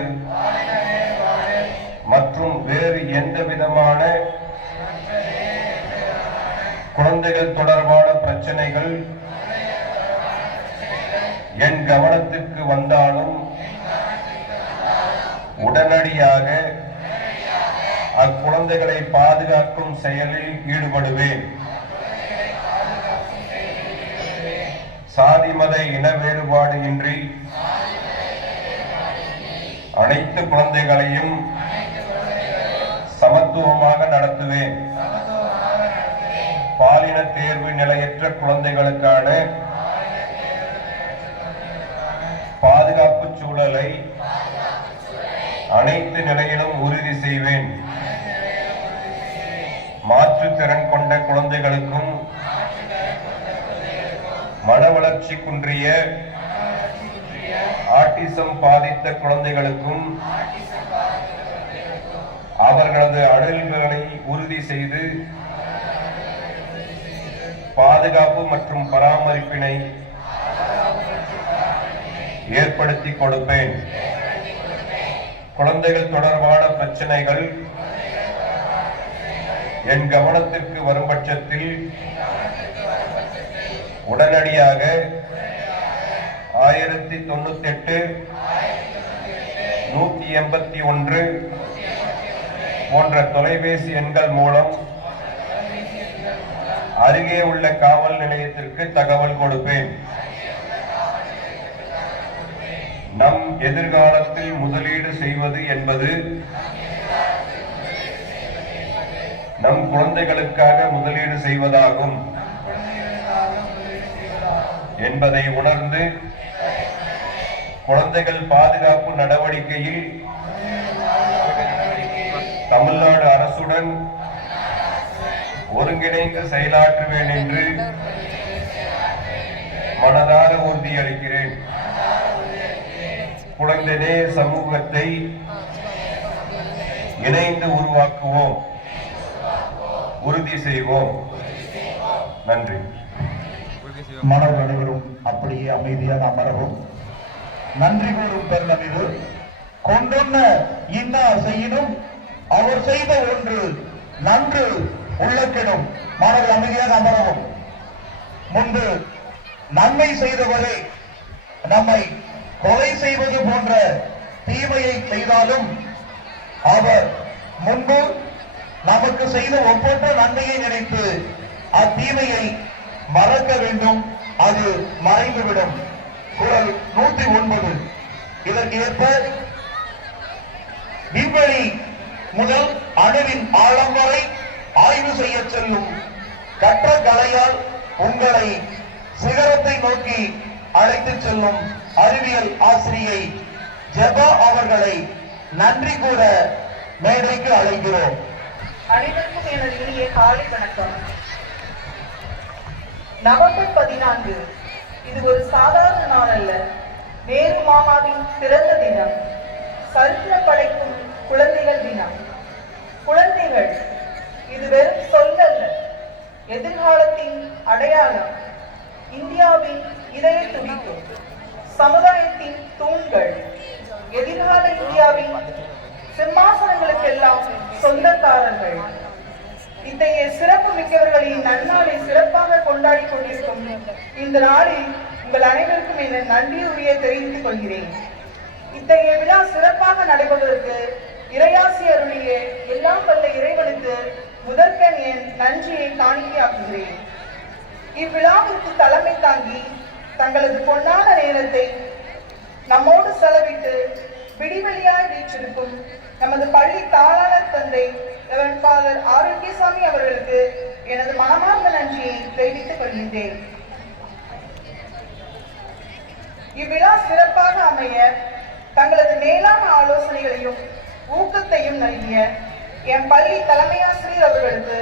மற்றும் வேறு எந்த விதமான குழந்தைகள் தொடர்பான பிரச்சனைகள் என் கவனத்திற்கு வந்தாலும் உடனடியாக அக்குழந்தைகளை பாதுகாக்கும் செயலில் ஈடுபடுவேன். சாதி மத இன வேறுபாடு இன்றி அனைத்து குழந்தைகளையும் சமத்துவமாக நடத்துவேன். பாலின தேர்வு நிலையற்ற குழந்தைகளுக்கான பாதுகாப்பு சூழலை அனைத்து நிலையிலும் உறுதி செய்வேன். மாற்றுத்திறன் கொண்ட குழந்தைகளுக்கும் மன வளர்ச்சி குன்றிய ஆட்டிசம் பாதித்த குழந்தைகளுக்கும் அவர்களது அடையல்களை உறுதி செய்து பாதுகாப்பு மற்றும் பராமரிப்பினை ஏற்படுத்தி கொடுப்பேன். குழந்தைகள் தொடர்பான பிரச்சனைகள் என் கவனத்திற்கு வரும் பட்சத்தில் உடனடியாக 1098 181 போன்ற தொலைபேசி எண்கள் மூலம் அருகே உள்ள காவல் நிலையத்திற்கு தகவல் கொடுப்பேன். நம் எதிர்காலத்தில் முதலீடு செய்வது என்பது நம் குழந்தைகளுக்காக முதலீடு செய்வதாகும் என்பதை உணர்ந்து குழந்தைகள் பாதுகாப்பு நடவடிக்கையில் தமிழ்நாடு அரசுடன் ஒருங்கிணைந்து செயலாற்றுவேன் என்று மனதார உறுதியளிக்கிறேன். குழந்தை நேய சமூகத்தை இணைந்து உருவாக்குவோம், உறுதி செய்வோம். நன்றி. மாணவர்கள் அனைவரும் அப்படியே அமைதியாக அமரவும். நன்றி கூறும் தருணம் இது. கொண்டொன்ன இன்னா செய்யினும் அவர் செய்த ஒன்று நன்று உள்ளக்கிடும். மாணவர்கள் அமைதியாக அமரவும். முன்பு நன்மை செய்தவரை நம்மை கொலை செய்வது போன்ற தீமையை செய்தாலும் அவர் முன்பு நமக்கு செய்த ஒவ்வொரு நன்மையை நினைத்து அத்தீமையை மறக்க வேண்டும், அது மறைந்துவிடும். குறள் 109. இதற்கு ஏற்ப விண்வெளி முதல் அணுவின் ஆழம் வரை ஆய்வு செய்ய செல்லும் கற்ற கலையால் உங்களை சிகரத்தை நோக்கி அழைத்து செல்லும் அறிவியல் ஆசிரியை ஜெபா அவர்களை நன்றி கூற மேடைக்கு அழைக்கிறோம். அனைவருக்கும் எனது இனிய காலை வணக்கம். நவம்பர் 14 இது ஒரு சாதாரண நாள் அல்ல. நேரு மாமாவின் பிறந்த தினம், சரித்திரம் படைக்கும் குழந்தைகள் தினம். குழந்தைகள் இது வெறும் சொல்லல்ல, எதிர்காலத்தின் அடையாளம். இந்தியாவின் இதய துடிப்பு, சமுதாயத்தின் தூண்கள், எதிர்கால இந்தியாவின் சிம்மாசனங்களுக்கெல்லாம் சொந்தக்காரர்கள். இத்தகைய சிறப்பு மிக்கவர்களின் நன்னாளை சிறப்பாக கொண்டாடி கொண்டிருக்கும் இந்த நாளில் உங்கள் அனைவருக்கும் என நன்றியுரிய தெரிவித்துக் கொள்கிறேன். இத்தகைய விழா சிறப்பாக நடைபெறுவதற்கு இறையாசி அருளிய எல்லாம் வல்ல இறைவனுக்கு முதற்கண் என் நன்றியை காணிக்கையாக்குகிறேன். இவ்விழாவிற்கு தலைமை தாங்கி தங்களது பொன்னான நேரத்தை நம்மோடு செலவிட்டு விடிவெளியாய் வீற்றிருக்கும் நமது பள்ளி தாளாளர் தந்தை ஃபாதர் ஆரோக்கியசாமி அவர்களுக்கு எனது மனமார்ந்த நன்றியை தெரிவித்துக் கொள்கின்றேன். இவ்விழா சிறப்பாக அமைய தங்களது மேலான ஆலோசனைகளையும் ஊக்கத்தையும் நல்கிய என் பள்ளி தலைமையாசிரியர் அவர்களுக்கு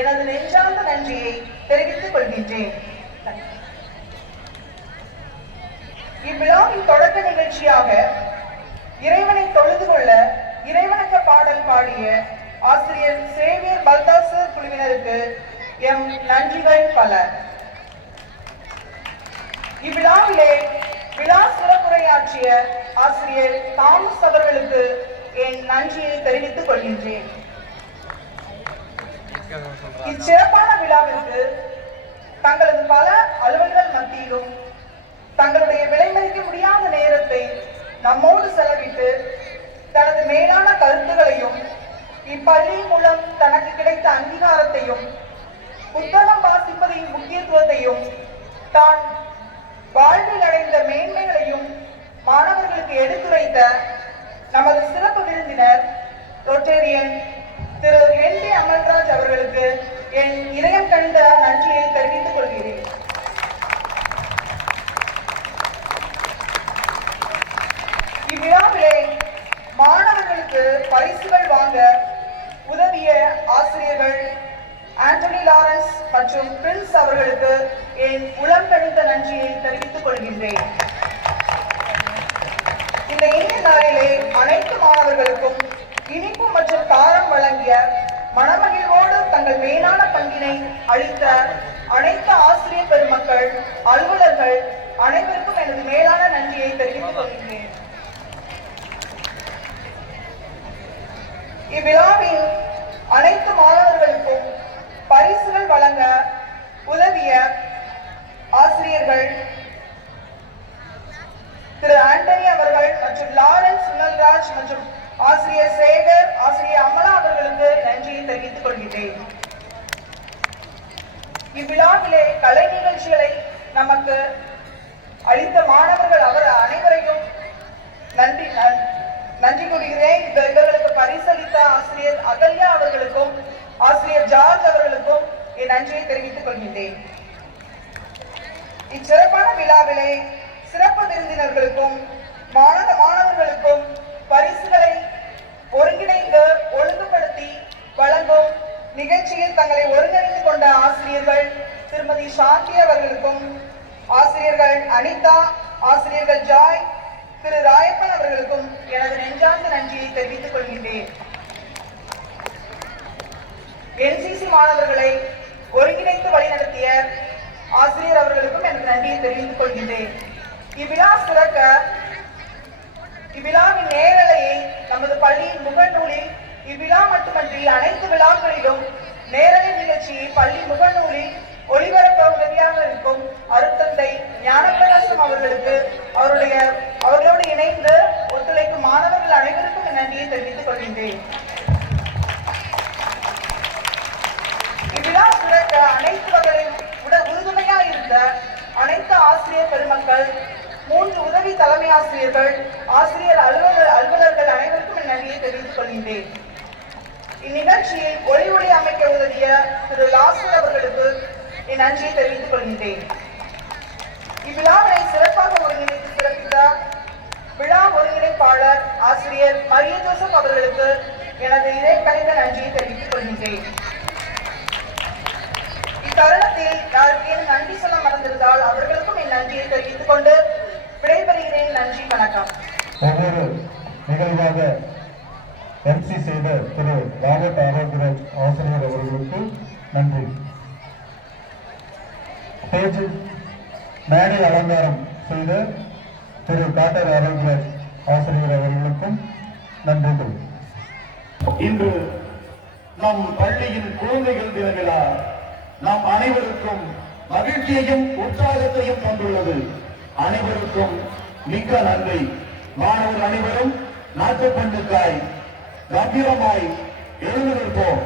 எனது நெஞ்சார்ந்த நன்றியை தெரிவித்துக் கொள்கின்றேன். இவ்விழாவின் தொடக்க நிகழ்ச்சியாக இறைவனை தொழுது கொள்ள இறைவணக்க பாடல் பாடிய ஆசிரியர் சேவியர் பல்தாசர் குழுவினருக்கு எம் நன்றிகள் பல. இவ்விழாவிலே விழா சிறப்புரையாற்றிய ஆசிரியர் தாமஸ் அவர்களுக்கு என் நன்றியை தெரிவித்துக் கொள்கின்றேன். இச்சிறப்பான விழாவிற்கு தங்களது பல அலுவல்கள் மத்தியிலும் தங்களுடைய விலைமதிக்க முடியாத நேரத்தை நம்மோடு செலவிட்டு தனது மேலான கருத்துகளையும் இப்பள்ளியின் மூலம் தனக்கு கிடைத்த அங்கீகாரத்தையும் புத்தகம் வாசிப்பதின் முக்கியத்துவத்தையும் தான் வாழ்வில் அடைந்த மேன்மைகளையும் மாணவர்களுக்கு எடுத்துரைத்த நமது சிறப்பு விருந்தினர் ரொட்டேரியன் திரு ஹென்றி அமல்ராஜ் அவர்களுக்கு என் இதயம் கணிந்த நன்றியை தெரிவித்துக் கொள்கிறேன். இவ்விழாவிலே மாணவர்களுக்கு பரிசுகள் வாங்க உதவிய ஆசிரியர்கள் ஆண்டனி லாரன்ஸ் மற்றும் பிரின்ஸ் அவர்களுக்கு என் உளம் கணிந்த நன்றியை தெரிவித்துக் கொள்கின்றேன். இந்த இனிய நாளிலே அனைத்து மாணவர்களுக்கும் இனிப்பு மற்றும் காரம் வழங்கிய மனமகிழ்வோடு தங்கள் மேலான பங்கினை அளித்த அனைத்து ஆசிரியர் பெருமக்கள், அலுவலர்கள் அனைவருக்கும் எனது மேலான நன்றியை தெரிவித்துக் கொள்கிறேன். இவ்விழாவின் அனைத்து மாணவர்களுக்கும் பரிசுகள் வழங்க உதவிய ஆசிரியர்கள் திரு ஆண்டனி அவர்கள் மற்றும் லாரன்ஸ் சுனல்ராஜ் மற்றும் ஆசிரியர் சேகர், ஆசிரியர் அமலா அவர்களுக்கு நன்றியை தெரிவித்துக் கொள்கிறேன். இவ்விழாவிலே கலை நிகழ்ச்சிகளை நமக்கு அளித்த மாணவர்கள் அவர் அனைவரையும் நன்றி கூறுகிறேன். இவர்களுக்கு பரிசளித்த ஆசிரியர் அகல்யா அவர்களுக்கும் ஆசிரியர் ஜார்ஜ் அவர்களுக்கும் என் நன்றியை தெரிவித்துக் கொள்கின்றேன். இச்சிறப்பான விழாவிலே சிறப்பு விருந்தினர்களுக்கும் மாணவர்களுக்கும் பரிசுகளை ஒருங்கிணைந்து ஒழுங்குபடுத்தி வழங்கும் நிகழ்ச்சியில் தங்களை ஒருங்கிணைத்துக் கொண்ட ஆசிரியர்கள் திருமதி சாந்தி அவர்களுக்கும் ஆசிரியர்கள் அனிதா, ஆசிரியர்கள் ஜாய், திரு ராயப்பன் அவர்களுக்கும் எனது நெஞ்சார்ந்த நன்றியை தெரிவித்துக் கொள்கின்றேன். NCC மாணவர்களை ஒருங்கிணைத்து வழிநடத்திய ஆசிரியர் அவர்களுக்கும் எனக்கு நன்றியை தெரிவித்துக் கொள்கின்றேன். இவ்விழா சிறக்க இவ்விழாவின் நேரலையை நமது பள்ளியின் முகநூலில் இவ்விழா மட்டுமன்றி அனைத்து விழாக்களிலும் நேரலை நிகழ்ச்சியை பள்ளி முகநூலில் ஒளிபரப்ப உதவியாக இருக்கும் அருட்தந்தை ஞானப்பிரகாசம் அவர்களுக்கு அவர்களோடு இணைந்து ஒத்துழைக்கும் மாணவர்கள் அனைவருக்கும் நன்றியை தெரிவித்துக் கொள்கின்றேன். இவ்விழா சிறக்க அனைத்து வகையிலும் உறுதுணையாக இருந்த அனைத்து ஆசிரியர் பெருமக்கள், 3 உதவி தலைமை ஆசிரியர்கள், ஆசிரியர் அலுவலர்கள் அனைவருக்கும் என் நன்றியை தெரிவித்துக் கொள்கின்றேன். இந்நிகழ்ச்சியை ஒளி அமைக்க உதவிய திரு லாசர் அவர்களுக்கு என் நன்றியை தெரிவித்துக் கொள்கின்றேன். இவ்விழாவினை சிறப்பாக ஒருங்கிணைத்து சிறப்பித்த விழா ஒருங்கிணைப்பாளர் ஆசிரியர் மரிய ஜோசப் அவர்களுக்கு எனது இதயம் கனிந்த நன்றியை தெரிவித்துக் கொள்கின்றேன். இத்தருணத்தில் யாருக்கேனும் நன்றி சொல்ல மறந்திருந்தால் அவர்களுக்கும் என் நன்றியை தெரிவித்துக் கொண்டு விடைபெறுகிறேன். நன்றி, வணக்கம். ஒவ்வொரு நிகழ்வாக MC செய்த திரு ராபர்ட் ஆரோக்கியராஜ் ஆசிரியர் அவர்களுக்கு நன்றி. மேடை அலங்காரம் செய்த திரு டாக்டர் ஆரோக்கியராஜ் ஆசிரியர் அவர்களுக்கும் நன்றிகள். இன்று நம் பள்ளியின் குழந்தைகள் தின விழா நம் அனைவருக்கும் மகிழ்ச்சியையும் உற்சாகத்தையும் தந்துள்ளது. அனைவருக்கும் மிக்க நன்றி. மாணவர் அனைவரும் நாட்டுப்பண்ணுக்காய் கம்பீரமாய் எழுந்திருப்போம்.